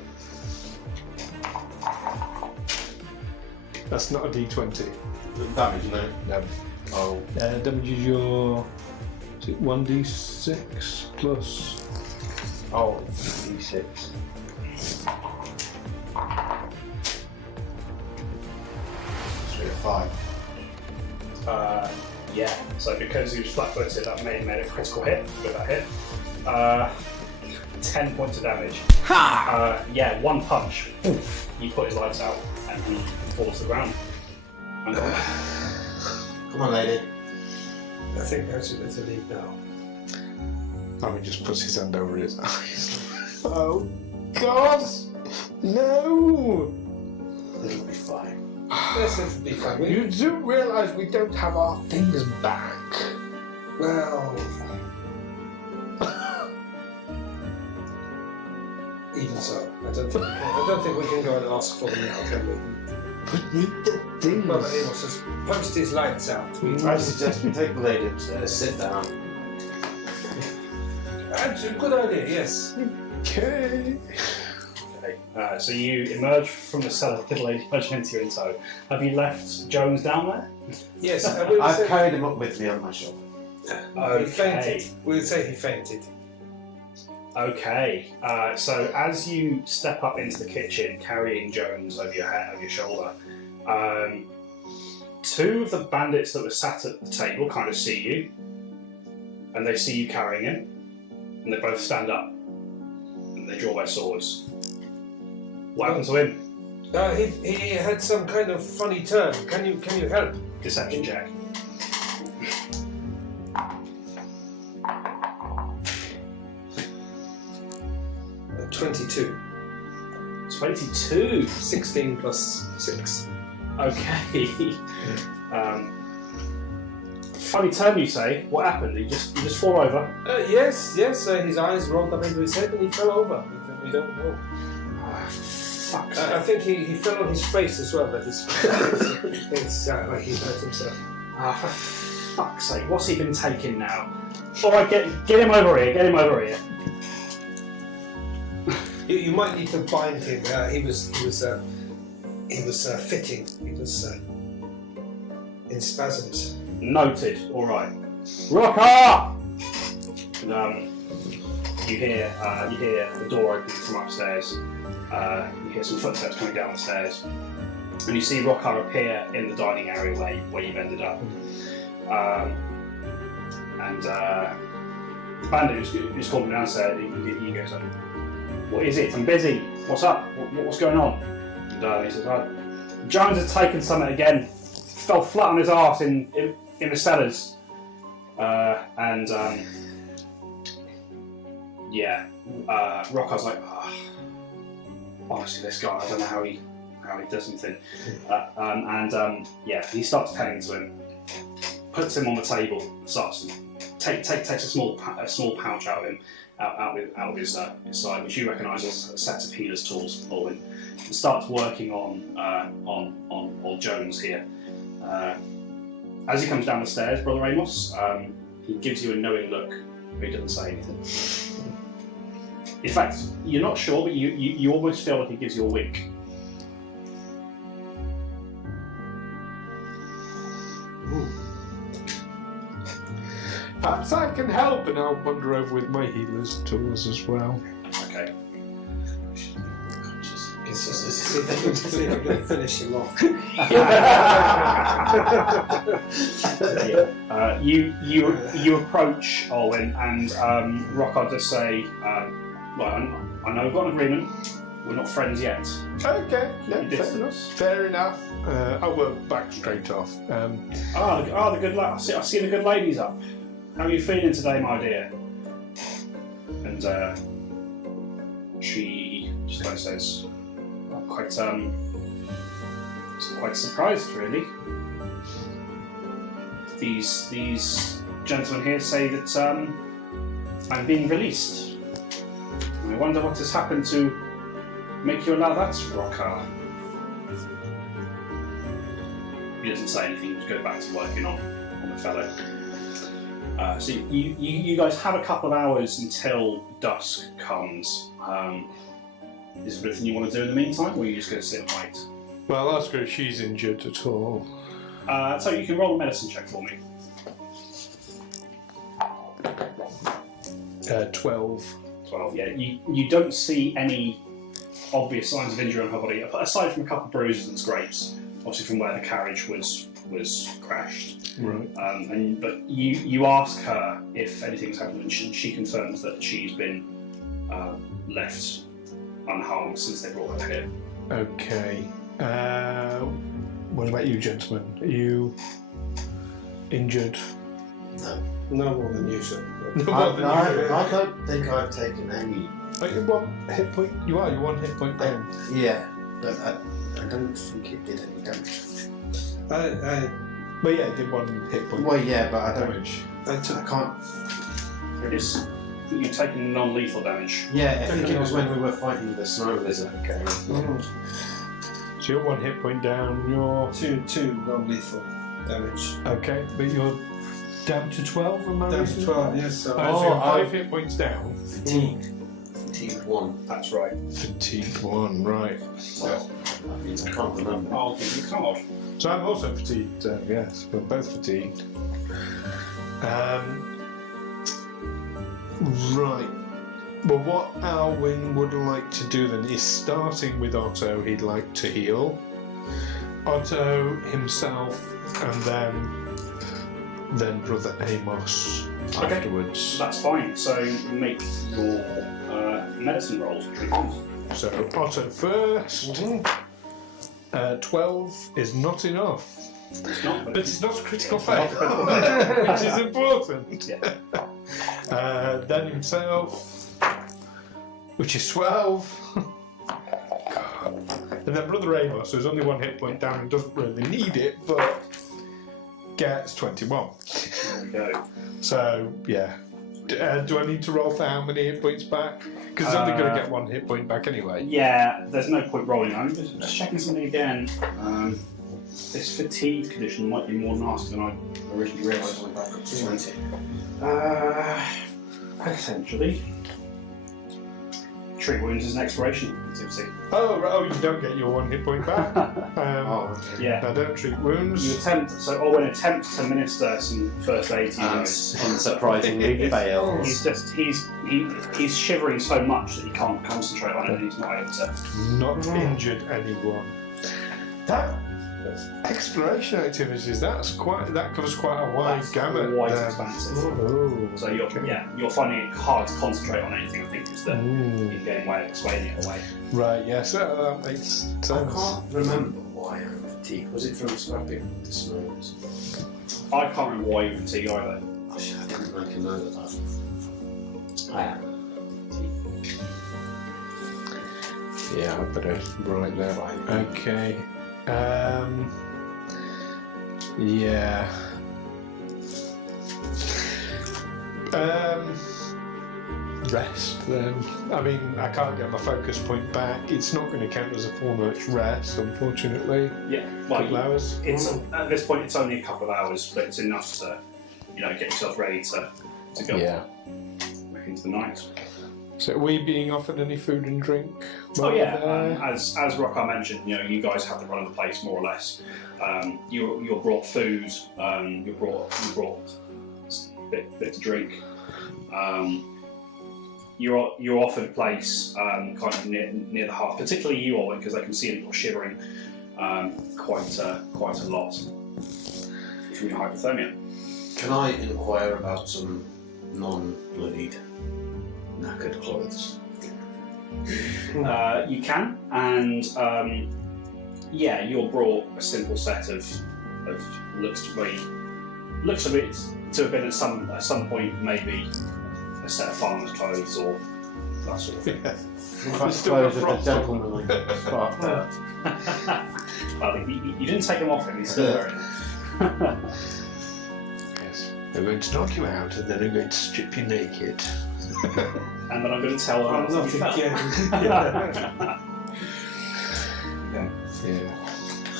That's not a d20. Damage, no. No. Oh. Damage is your 1d6 plus. Oh, D6. 5. Yeah, so because he was flat-footed, that made a critical hit with that hit. 10 points of damage. Yeah, one punch. You put his lights out, and he falls to the ground. Come on, lady. I think that's a lead now. He just puts his hand over his eyes. Oh, God! No! It'll be fine. Yes, it'll be fine. You do realise we don't have our things back. Well, even so, I don't think we can go and ask for them now, can we? We need the things. Well, he must just post his lights out. I suggest we take the lady upstairs, sit down. That's a good idea, yes. Okay. So you emerge from the cellar with the lady punching into you in tow. Have you left Jones down there? Yes, I've carried him up with me on my shoulder. He fainted. We would say he fainted. Okay. So as you step up into the kitchen, carrying Jones over your head, over your shoulder, two of the bandits that were sat at the table kind of see you, and they see you carrying him, and they both stand up, and they draw their swords. What happened to him? He had some kind of funny turn. Can you help? Deception check. 22. 22. 16 plus 6. Okay. Funny term, you say. What happened? You just fall over. Yes. His eyes rolled up into his head and he fell over. We don't know. Fuck. I think he fell on his face as well. That is, it's like he hurt himself. For fuck's sake! What's he been taking now? All right, get him over here. Get him over here. You might need to bind him. He was fitting. He was in spasms. Noted. All right. Rohkar! And, you hear the door open from upstairs. You hear some footsteps coming down the stairs, and you see Rohkar appear in the dining area where you've ended up. And the bandit who's called him downstairs, he goes up. What is it? I'm busy. What's up? What's going on? And he says, Jones has taken something again. Fell flat on his arse in the cellars. Rohkar's like, honestly, this guy, I don't know how he does something. He starts tending to him, puts him on the table, starts takes a small pouch out of him, out of his side, which you recognise as a set of healer's tools for him, and starts working on Jones here. As he comes down the stairs, Brother Amos, he gives you a knowing look, but he doesn't say anything. In fact, you're not sure, but you almost feel like he gives you a wink. Perhaps I can help, and I'll wander over with my healer's tools as well. Okay. See if I can finish him off. You approach Olwen, and Rohkar does say, I know we've got an agreement. We're not friends yet. Okay, Keep your distance. fair enough. I won't back straight off. the good. I see the good ladies up. How are you feeling today, my dear? And she just like says, I'm quite surprised, really. These gentlemen here say that I'm being released. I wonder what has happened to make you allow that, Rohkar. he doesn't say anything. He just goes back to working on the fellow. So you guys have a couple of hours until dusk comes. Is there anything you want to do in the meantime, or are you just going to sit and wait? Well, I'll ask her if she's injured at all. So you can roll a medicine check for me. 12. 12, yeah. You don't see any obvious signs of injury on her body, aside from a couple of bruises and scrapes, obviously from where the carriage was crashed. Right. But you ask her if anything's happened, and she confirms that she's been left unharmed since they brought her here. Okay. What about you, gentlemen? Are you injured? No. No more than usual. I don't think I've taken any. Are you one hit point? You're one hit point down. Yeah, but I don't think it did any damage. Well, yeah, it did one hit point. Well, yeah, but I don't. Damage. I can't. You've taken non-lethal damage. Yeah, I think it was when we were fighting the snow lizard. Okay. So you're one hit point down. You're Two non-lethal damage. okay, but you're down to 12. Am I Down right? to 12, yes. So So you're 5 hit points down. Fatigue 1. That's right. Fatigue 1, right. Well, that means I can't remember. I'll give you a card. So I'm also fatigued. Yes, we're both fatigued. Right. Well, what Alwyn would like to do then is, starting with Otto, he'd like to heal. Otto himself, and then Brother Amos afterwards. That's fine. So make your medicine rolls. So Otto first. 12 is not enough. It's not, But it's not a critical fail, which is important. Yeah. Then himself, which is 12. And then Brother Amos, who's only one hit point down and doesn't really need it, but gets 21. There we go. So, yeah. Do I need to roll for how many hit points back? Because he's only going to get one hit point back anyway. Yeah, there's no point rolling. I'm just checking something again. This fatigue condition might be more nasty than I originally realised. I'm back up to 20. Potentially. Treat wounds is an expiration activity. Oh, you don't get your one hit point back. Okay. Yeah. I don't treat wounds. You attempt, so Owen attempts to administer some first aid to you And guys. Unsurprisingly fails. He's shivering so much that he can't concentrate on it, and he's not able to. Not injured anyone. That exploration activities, that covers quite a wide That's gamut. quite then. expansive. Oh, So you're finding it hard to concentrate on anything. I think is the in-game way of explaining it away. right, yes, that makes I sense. can't remember why I'm fatigued. Was it from scrapping the snow? I can't remember why you fatigue either. Oh, shit, I didn't make a note of that. I am. Yeah, I better write that. Okay. Yeah. Rest then. I mean, I can't get my focus point back. It's not going to count as a full night's rest, unfortunately. Yeah, Couple hours. At this point it's only a couple of hours, but it's enough to, get yourself ready to go back into the night. So, are we being offered any food and drink? Oh while yeah, we're there? as Rohkar mentioned, you guys have the run of the place more or less. You're brought food. You brought a bit to drink. You're offered a place kind of near the hearth, particularly you, Owen, because I can see that you're shivering quite a lot from your hypothermia. Can I inquire about some non-bloodied, knackered clothes? You can, and you're brought a simple set of looks to have been at some point maybe a set of farmer's clothes or that sort of thing. I suppose of the gentlemanly spark there. I think you didn't take them off him. He's still wearing them. Yes. They're going to knock you out and then they're going to strip you naked. And then I'm going to tell them. I'm not again. Yeah.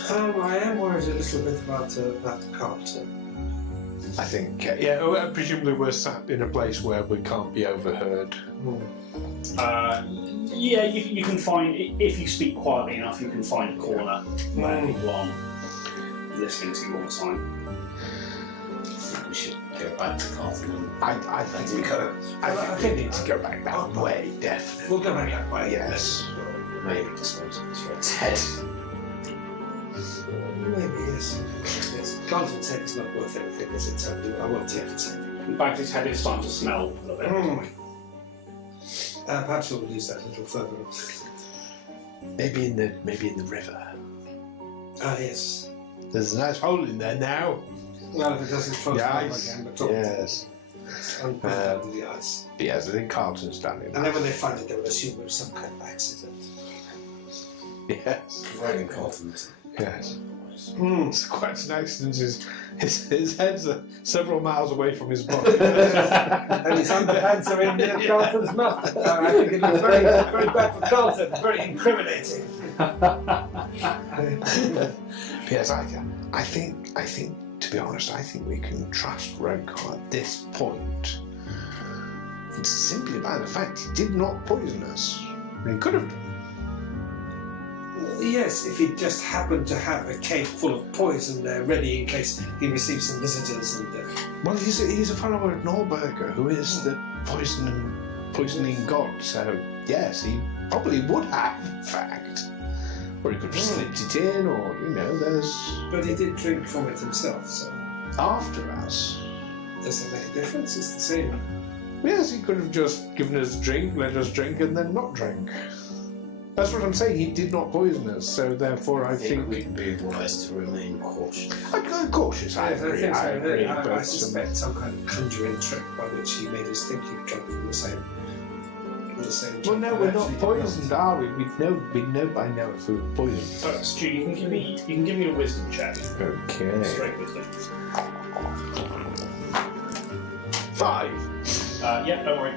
I am worried a little bit about Carlton. I think, presumably we're sat in a place where we can't be overheard. Yeah, you can find, if you speak quietly enough, you can find a corner where people aren't listening to you all the time. We should go back to Carlton. I think we need to go back that way, definitely. We'll go back that way. Yes. Maybe dispose of his head. Maybe, yes. Carlton's head is not worth anything, is it? So I won't take his head. In fact, his head is starting to smell a little bit. Perhaps we'll use that a little further. Maybe in the river. Ah, yes. There's a nice hole in there now. Well, if it doesn't froze up again, but yes. It's under the ice. Yes, I think Carlton's down in And then when they find it, they will assume it was some kind of accident. Yes. Right in Carlton. Yes. It's quite an accident. His head's several miles away from his body. And his underhands are in Carlton's mouth. I think it looks very, very bad for Carlton. Very incriminating. Yes, I think, to be honest, I think we can trust Rohkar at this point. It's simply by the fact he did not poison us. He could have done. Yes, if he just happened to have a cave full of poison there ready in case he receives some visitors. And well, he's a follower of Norberger, who is the poisoning god. So yes, he probably would have, in fact. Or he could have slipped it in, or there's. But he did drink from it himself, so. After us. Does it make a difference? It's the same. Yes, he could have just given us a drink, let us drink, and then not drink. That's what I'm saying. He did not poison us, so therefore I think we'd be wise to remain cautious. Cautious, I agree. I suspect some kind of conjuring trick by which he made us think he'd drunk from the same. Well, no, we're not poisoned, are we? We know by now if we were poisoned. So, Stu, you can give me a wisdom check. Okay. Straight wisdom. 5. Yeah, don't worry.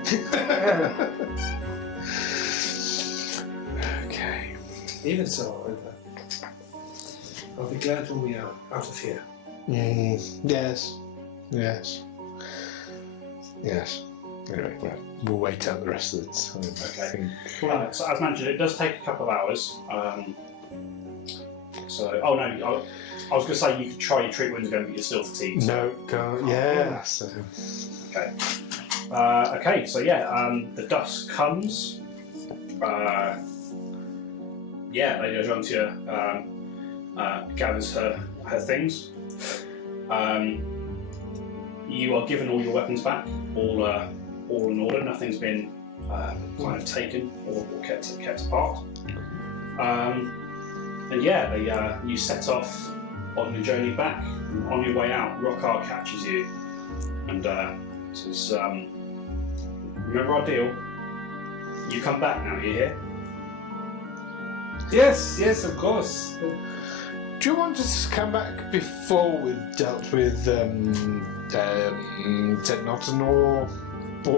Okay. Even so, I'll be glad when we are out of here. Yes. Anyway, we'll wait out the rest of the time. Okay. I think. So, as mentioned, it does take a couple of hours. I was going to say you could try your treat wounds again, but you're still fatigued. No, can't. Yeah. So. Okay. Okay. So the dusk comes. Lady Argentia gathers her things. You are given all your weapons back, all in order. Nothing's been kind of taken or kept apart. You set off on your journey back. On your way out, Rohkar catches you and says, "Remember our deal? You come back now. You hear?" Yes, of course. Do you want us to come back before we've dealt with Ted Norton or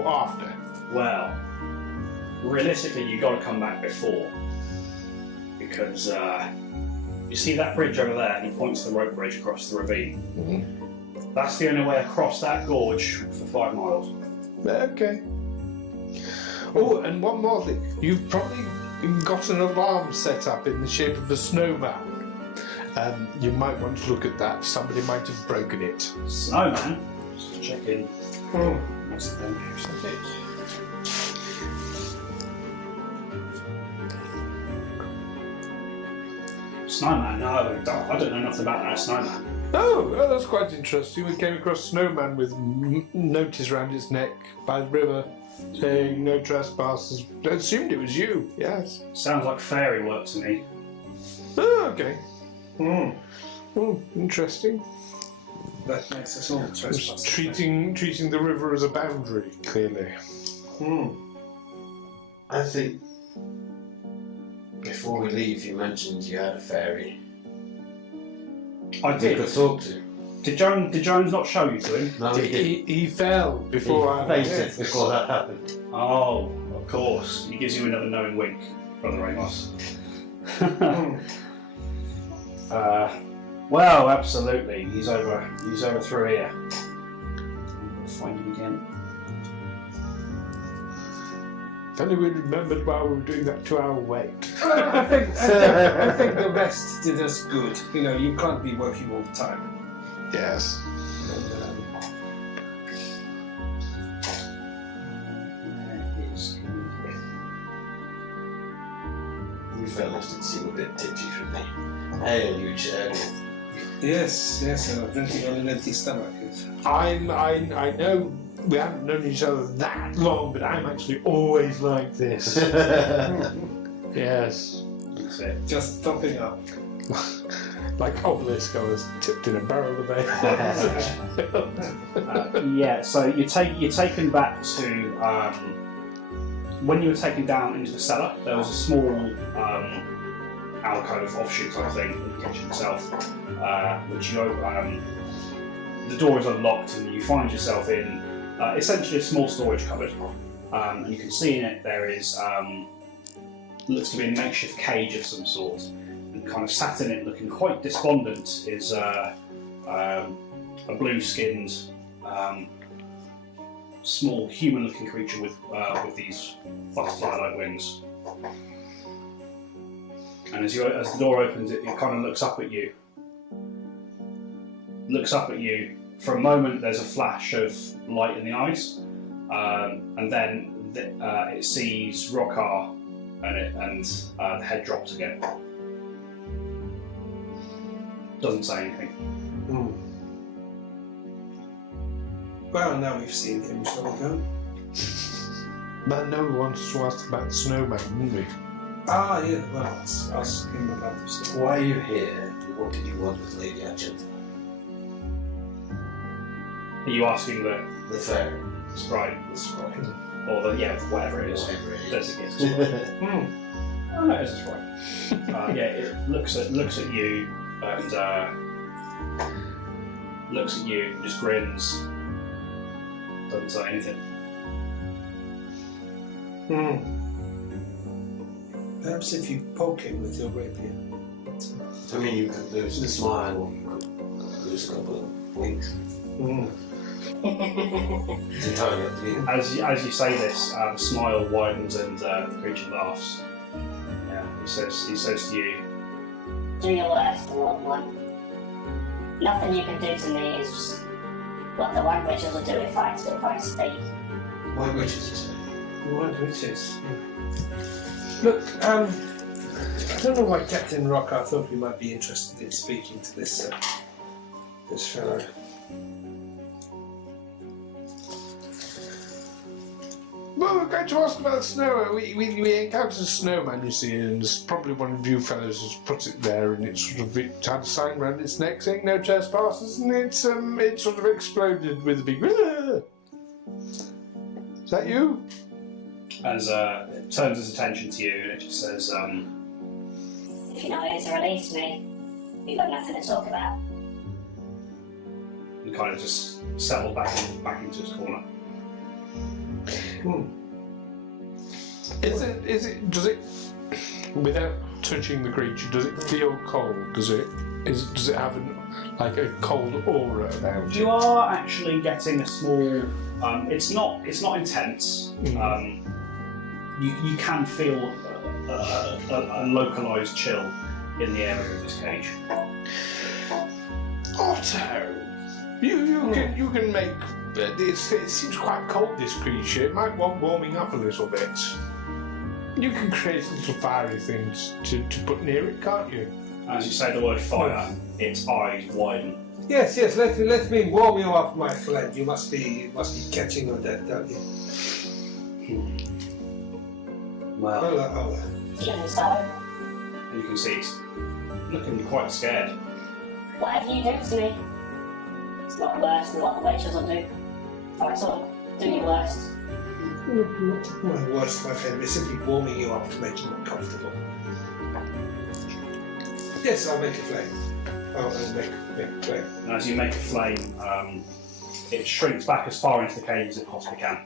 after? Well, realistically, you got to come back before, because you see that bridge over there. He points to the rope bridge across the ravine. Mm-hmm. That's the only way across that gorge for 5 miles. Okay. Oh, and one more thing. You've probably got an alarm set up in the shape of a snowman. You might want to look at that. Somebody might have broken it. Snowman? Just check in. What's the name? Snowman? No, I don't know nothing about that snowman. Oh, that's quite interesting. We came across a snowman with notice around its neck by the river saying no trespassers. I assumed it was you, yes. Sounds like fairy work to me. Oh, okay. Oh, interesting. That makes us all trespassers. Treating the river as a boundary, clearly. I think before we leave, you mentioned you had a fairy. I did. You could talk to. Did Jones not show you to him? No, he didn't. He fell before He faced it before that happened. Oh, of course. He gives you another knowing wink, Brother Amos. Well, absolutely. He's over through here. We'll find him again. If only we remembered while we were doing that 2-hour wait. I think the rest did us good. You know, you can't be working all the time. Yes. Where is he? You fellas did seem a bit tipsy from the ale you shared. Yes, and I'm drinking on an empty stomach. I know we haven't known each other that long, but I'm actually always like this. Yes. That's it. Just topping up. Like Obelisk, I was tipped in a barrel of ale. Yeah, so you're taken back to when you were taken down into the cellar. There was a small alcove offshoot type thing in the kitchen itself, which the door is unlocked and you find yourself in essentially a small storage cupboard. And you can see in it there is looks to be a makeshift cage of some sort. And kind of sat in it, looking quite despondent, is a blue-skinned, small human-looking creature with these butterfly-like wings. And as the door opens, it kind of looks up at you. For a moment, there's a flash of light in the eyes, and then it sees Rohkar, and the head drops again. Doesn't say anything. Well, now we've seen him, shall we go? But no one wants to ask about the snowman, didn't we? Ah, yeah, well, let's ask him about the stuff. Why are you here? What did you want with Lady Argent? Are you asking the fair. sprite? The sprite. Or whatever it is. Whatever it is. Designates a sprite. Oh no, it's a sprite. It looks at you and looks at you and just grins. Doesn't say anything. Perhaps if you poke him with your rapier. I mean, you could lose the smile, or you could lose a couple of wings. It's entirely up to you. As you say this, the smile widens and the creature laughs. Yeah, he says to you, "Do your worst, Lord One. Nothing you can do to me is what the White Witches will do if I speak." White witches, you say? White witches. Look, I don't know why Captain Rohkar thought we might be interested in speaking to this fellow. Well, we're going to ask about snow. We encountered a snowman, you see, and it's probably one of you fellows has put it there, and it had a sign around its neck saying "No trespassers," and it sort of exploded with a big. Is that you? as it turns its attention to you and it just says, "If you're not going to release me, we've got nothing to talk about." and kind of just settles back into its corner. Does it, without touching the creature, does it feel cold? Does it have a cold aura about it? You are actually getting a small. It's not intense. You can feel a localized chill in the area of this cage. Otto, you can make. It seems quite cold, this creature. It might want warming up a little bit. You can create little fiery things to put near it, can't you? As you say the word fire, its eyes widen. Yes, let me warm you up, my friend. You must be catching your death, don't you? Well, Feeling so? And you can see it's looking quite scared. Whatever you do to me, it's not worse than what the witches will do. Or sort of do your worst. Not my worst, my friend. We're simply warming you up to make you more comfortable. Yes, I'll make a flame. I'll make a flame. And as you make a flame, it shrinks back as far into the cage as it possibly can.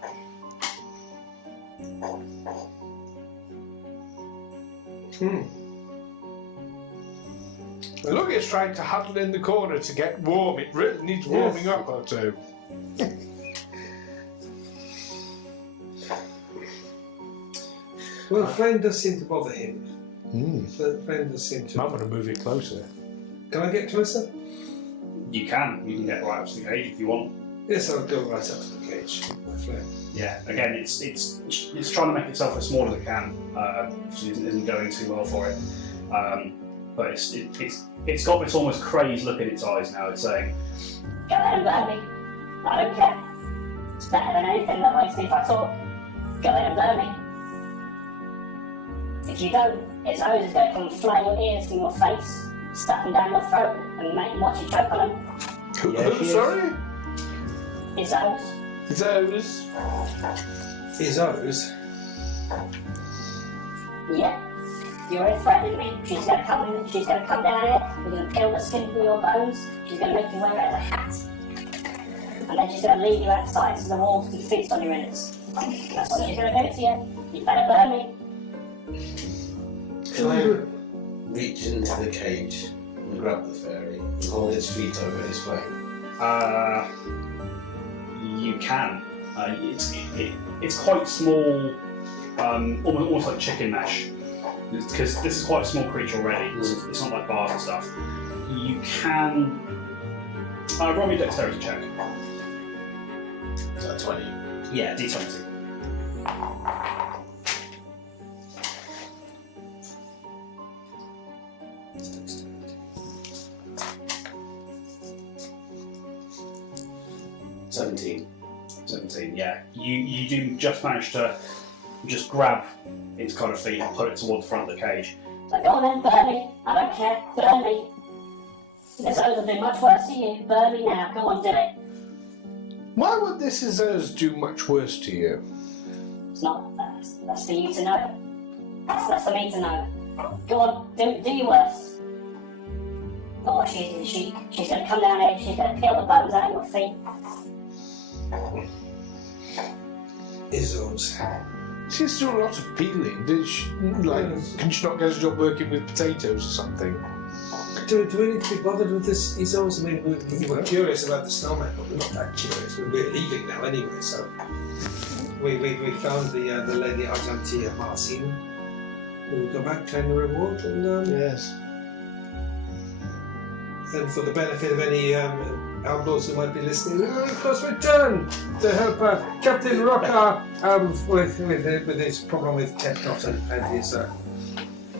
Look, it's trying to huddle in the corner to get warm. It really needs warming up or two. Well, flame does seem to bother him. Flame does seem Might to. want to move it closer. Can I get closer? You can get right up to the cage if you want. Yes, I'll go right up to the cage. My flame. Yeah, again, it's trying to make itself as small as it can, which isn't going too well for it. But it's got this almost crazed look in its eyes now. It's saying, Go ahead and burn me. I don't care. It's better than anything that makes me if I talk. Go ahead and burn me. If you don't, its hose is going to come fly your ears from your face, stuff them down your throat, and watch you choke on them. Sorry? Its hose. His owners. His O's. Yeah. You're already threatening me. She's going to come in. She's going to come down here. We're going to peel the skin from your bones. She's going to make you wear it as a hat. And then she's going to lead you outside so the wolves can feast on your innards. That's what she's going to do to you. You better burn me. Can I reach into the cage and grab the fairy and hold its feet over his flame? you can. It's quite small, almost like chicken mesh. Because this is quite a small creature already. It's not like bars and stuff. You can roll me a dexterity check. Is that 20? Yeah, d20. $17. 17, yeah. You do just manage to just grab its kind of feet and put it toward the front of the cage. So go on then, burn me. I don't care. Burn me. This oath will do much worse to you. Burn me now. Go on, do it. Why would this scissors do much worse to you? It's not. That's for you to know. That's for me to know. Go on, do your worst. Oh, she's going to come down here. She's going to peel the bones out of your feet. Izzles. She has to do a lot of peeling. Did she, can she not get a job working with potatoes or something? Do we need to be bothered with this Izzles? I mean, we were curious about the snowman, but we're not that curious. We're leaving now anyway, so... We found the Lady Malassene. We'll go back, claim the reward, and... Yes. And for the benefit of any outlaws who might be listening, we will of course return to help Captain Rohkar with his problem with Tepnot and his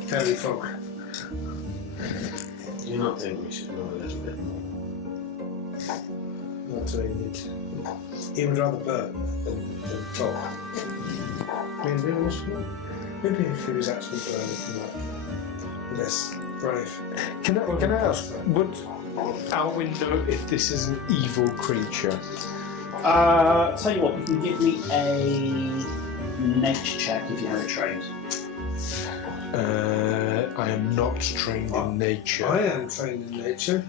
Fey-folk. Do you not think we should know a little bit more? Not doing it. He would rather burn than talk. Maybe if he was actually burning, he might be less brave. Can I ask, would Alwyn know if this is an evil creature? Tell you what, you can give me a nature check if you have it trained. I am not trained in nature. I am trained in nature.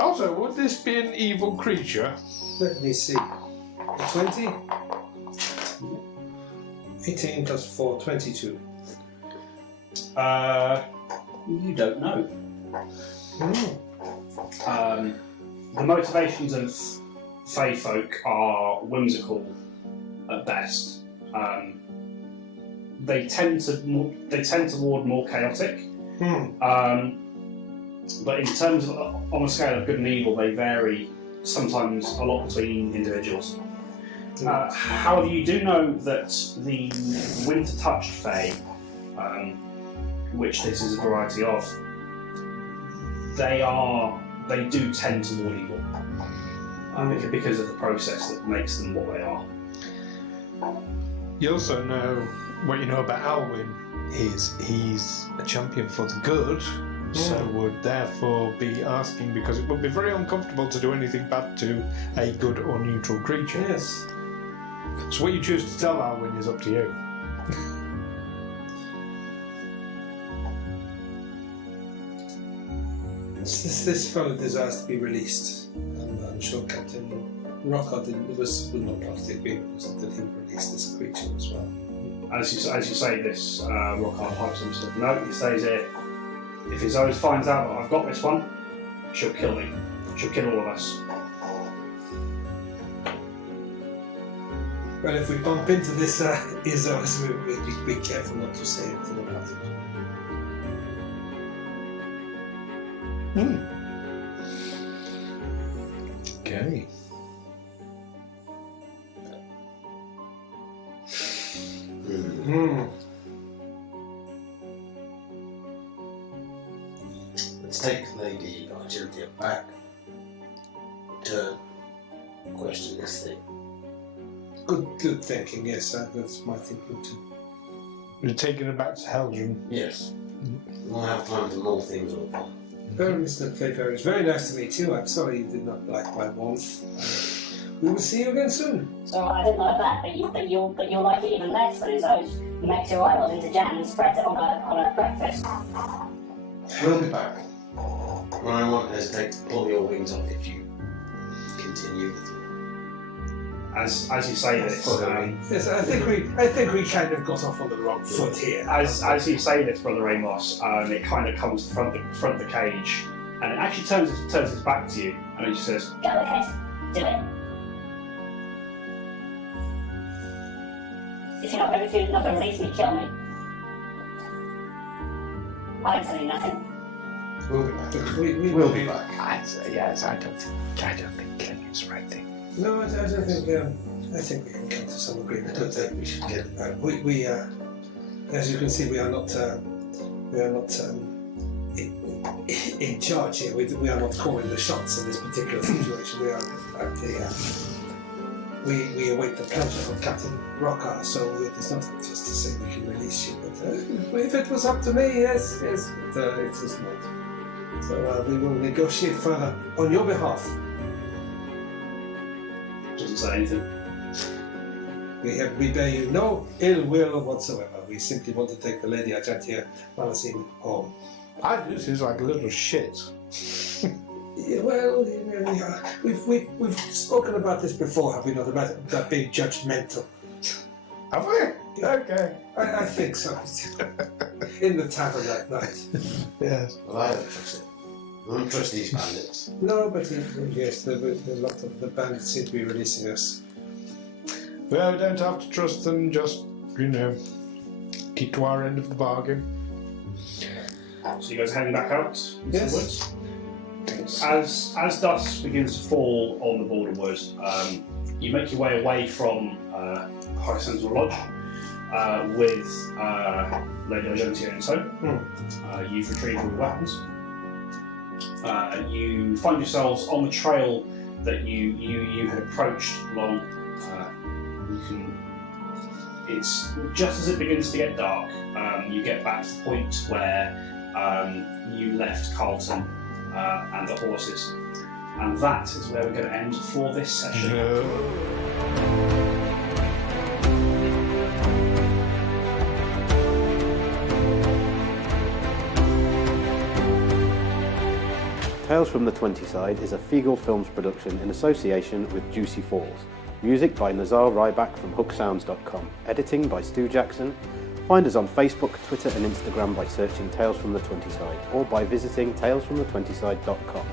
Also, would this be an evil creature? Let me see. 20? 18 plus 4, 22. You don't know. The motivations of Fey-folk are whimsical at best. They tend toward more chaotic. But in terms of on a scale of good and evil, they vary sometimes a lot between individuals. However, you do know that the winter-touched Fey, which this is a variety of, they do tend toward evil because of the process that makes them what they are. You also know what you know about Alwyn is he's a champion for the good, so would therefore be asking because it would be very uncomfortable to do anything bad to a good or neutral creature. Yes. So what you choose to tell Alwyn is up to you. This fellow desires to be released. I'm sure Captain Rohkar was not part of the agreement that he would release this creature as well. As you say this, Rohkar pipes himself. No, he stays here. If Isolde finds out that I've got this one, she'll kill me. She'll kill all of us. Well, if we bump into this Isolde, we'll be careful not to say anything about it. Okay. Let's take Lady Argentia back. To question this thing. Good thinking, yes, that's my thinking too. We're taking her back to Helgen. Yes. We'll have time to mull things over. Well, Mr. Fey-folk, it's very nice to meet you. I'm sorry you did not like my warmth. We will see you again soon. So I didn't like that, but you'll like it even less when Isolde makes your eyeballs into jam and spreads it on a breakfast. We'll be back. I won't hesitate to pull your wings off if you continue with it. As you say this, Yes, I think we kind of got off on the wrong foot here. as you say this, Brother Amos, it kind of comes to front the cage, and it actually turns its back to you, and it just says, Go ahead, do it. If you're not going to release me, kill me. I ain't telling you nothing. We'll be back. We'll be back. Yes, I don't think killing is the right thing. No, I don't think. I think we can come to some agreement. I don't think we should get We as you can see, we are not in charge here. We are not calling the shots in this particular situation. We are at the. We await the pleasure of Captain Rohkar, so it is not up to us to say we can release you. But if it was up to me, yes, but it is not. So we will negotiate further on your behalf. doesn't say anything. We bear you no ill will whatsoever. We simply want to take the Lady Argentia Malassene home. This is like a little shit. Yeah, well, we've spoken about this before, have we not? About being judgmental. Have we? Okay. I think so. In the tavern that night. Yes. Well, I don't trust it. I don't trust these bandits. No, but yes, a lot of the bandits seem to be releasing us. Well, we don't have to trust them, just, keep to our end of the bargain. So you guys heading back out into Yes. the woods? As dusk begins to fall on the border wood, you make your way away from High Sentinel Lodge with Lady Argentia in tow. You've retrieved all your weapons. You find yourselves on the trail that you had approached along. It's just as it begins to get dark. You get back to the point where you left Carlton and the horses, and that is where we're going to end for this session. Tales from the 20 Side is a Feagle Films production in association with Juicy Falls. Music by Nazar Ryback from hooksounds.com. Editing by Stu Jackson. Find us on Facebook, Twitter and Instagram by searching Tales from the 20 Side or by visiting talesfromthe20side.com.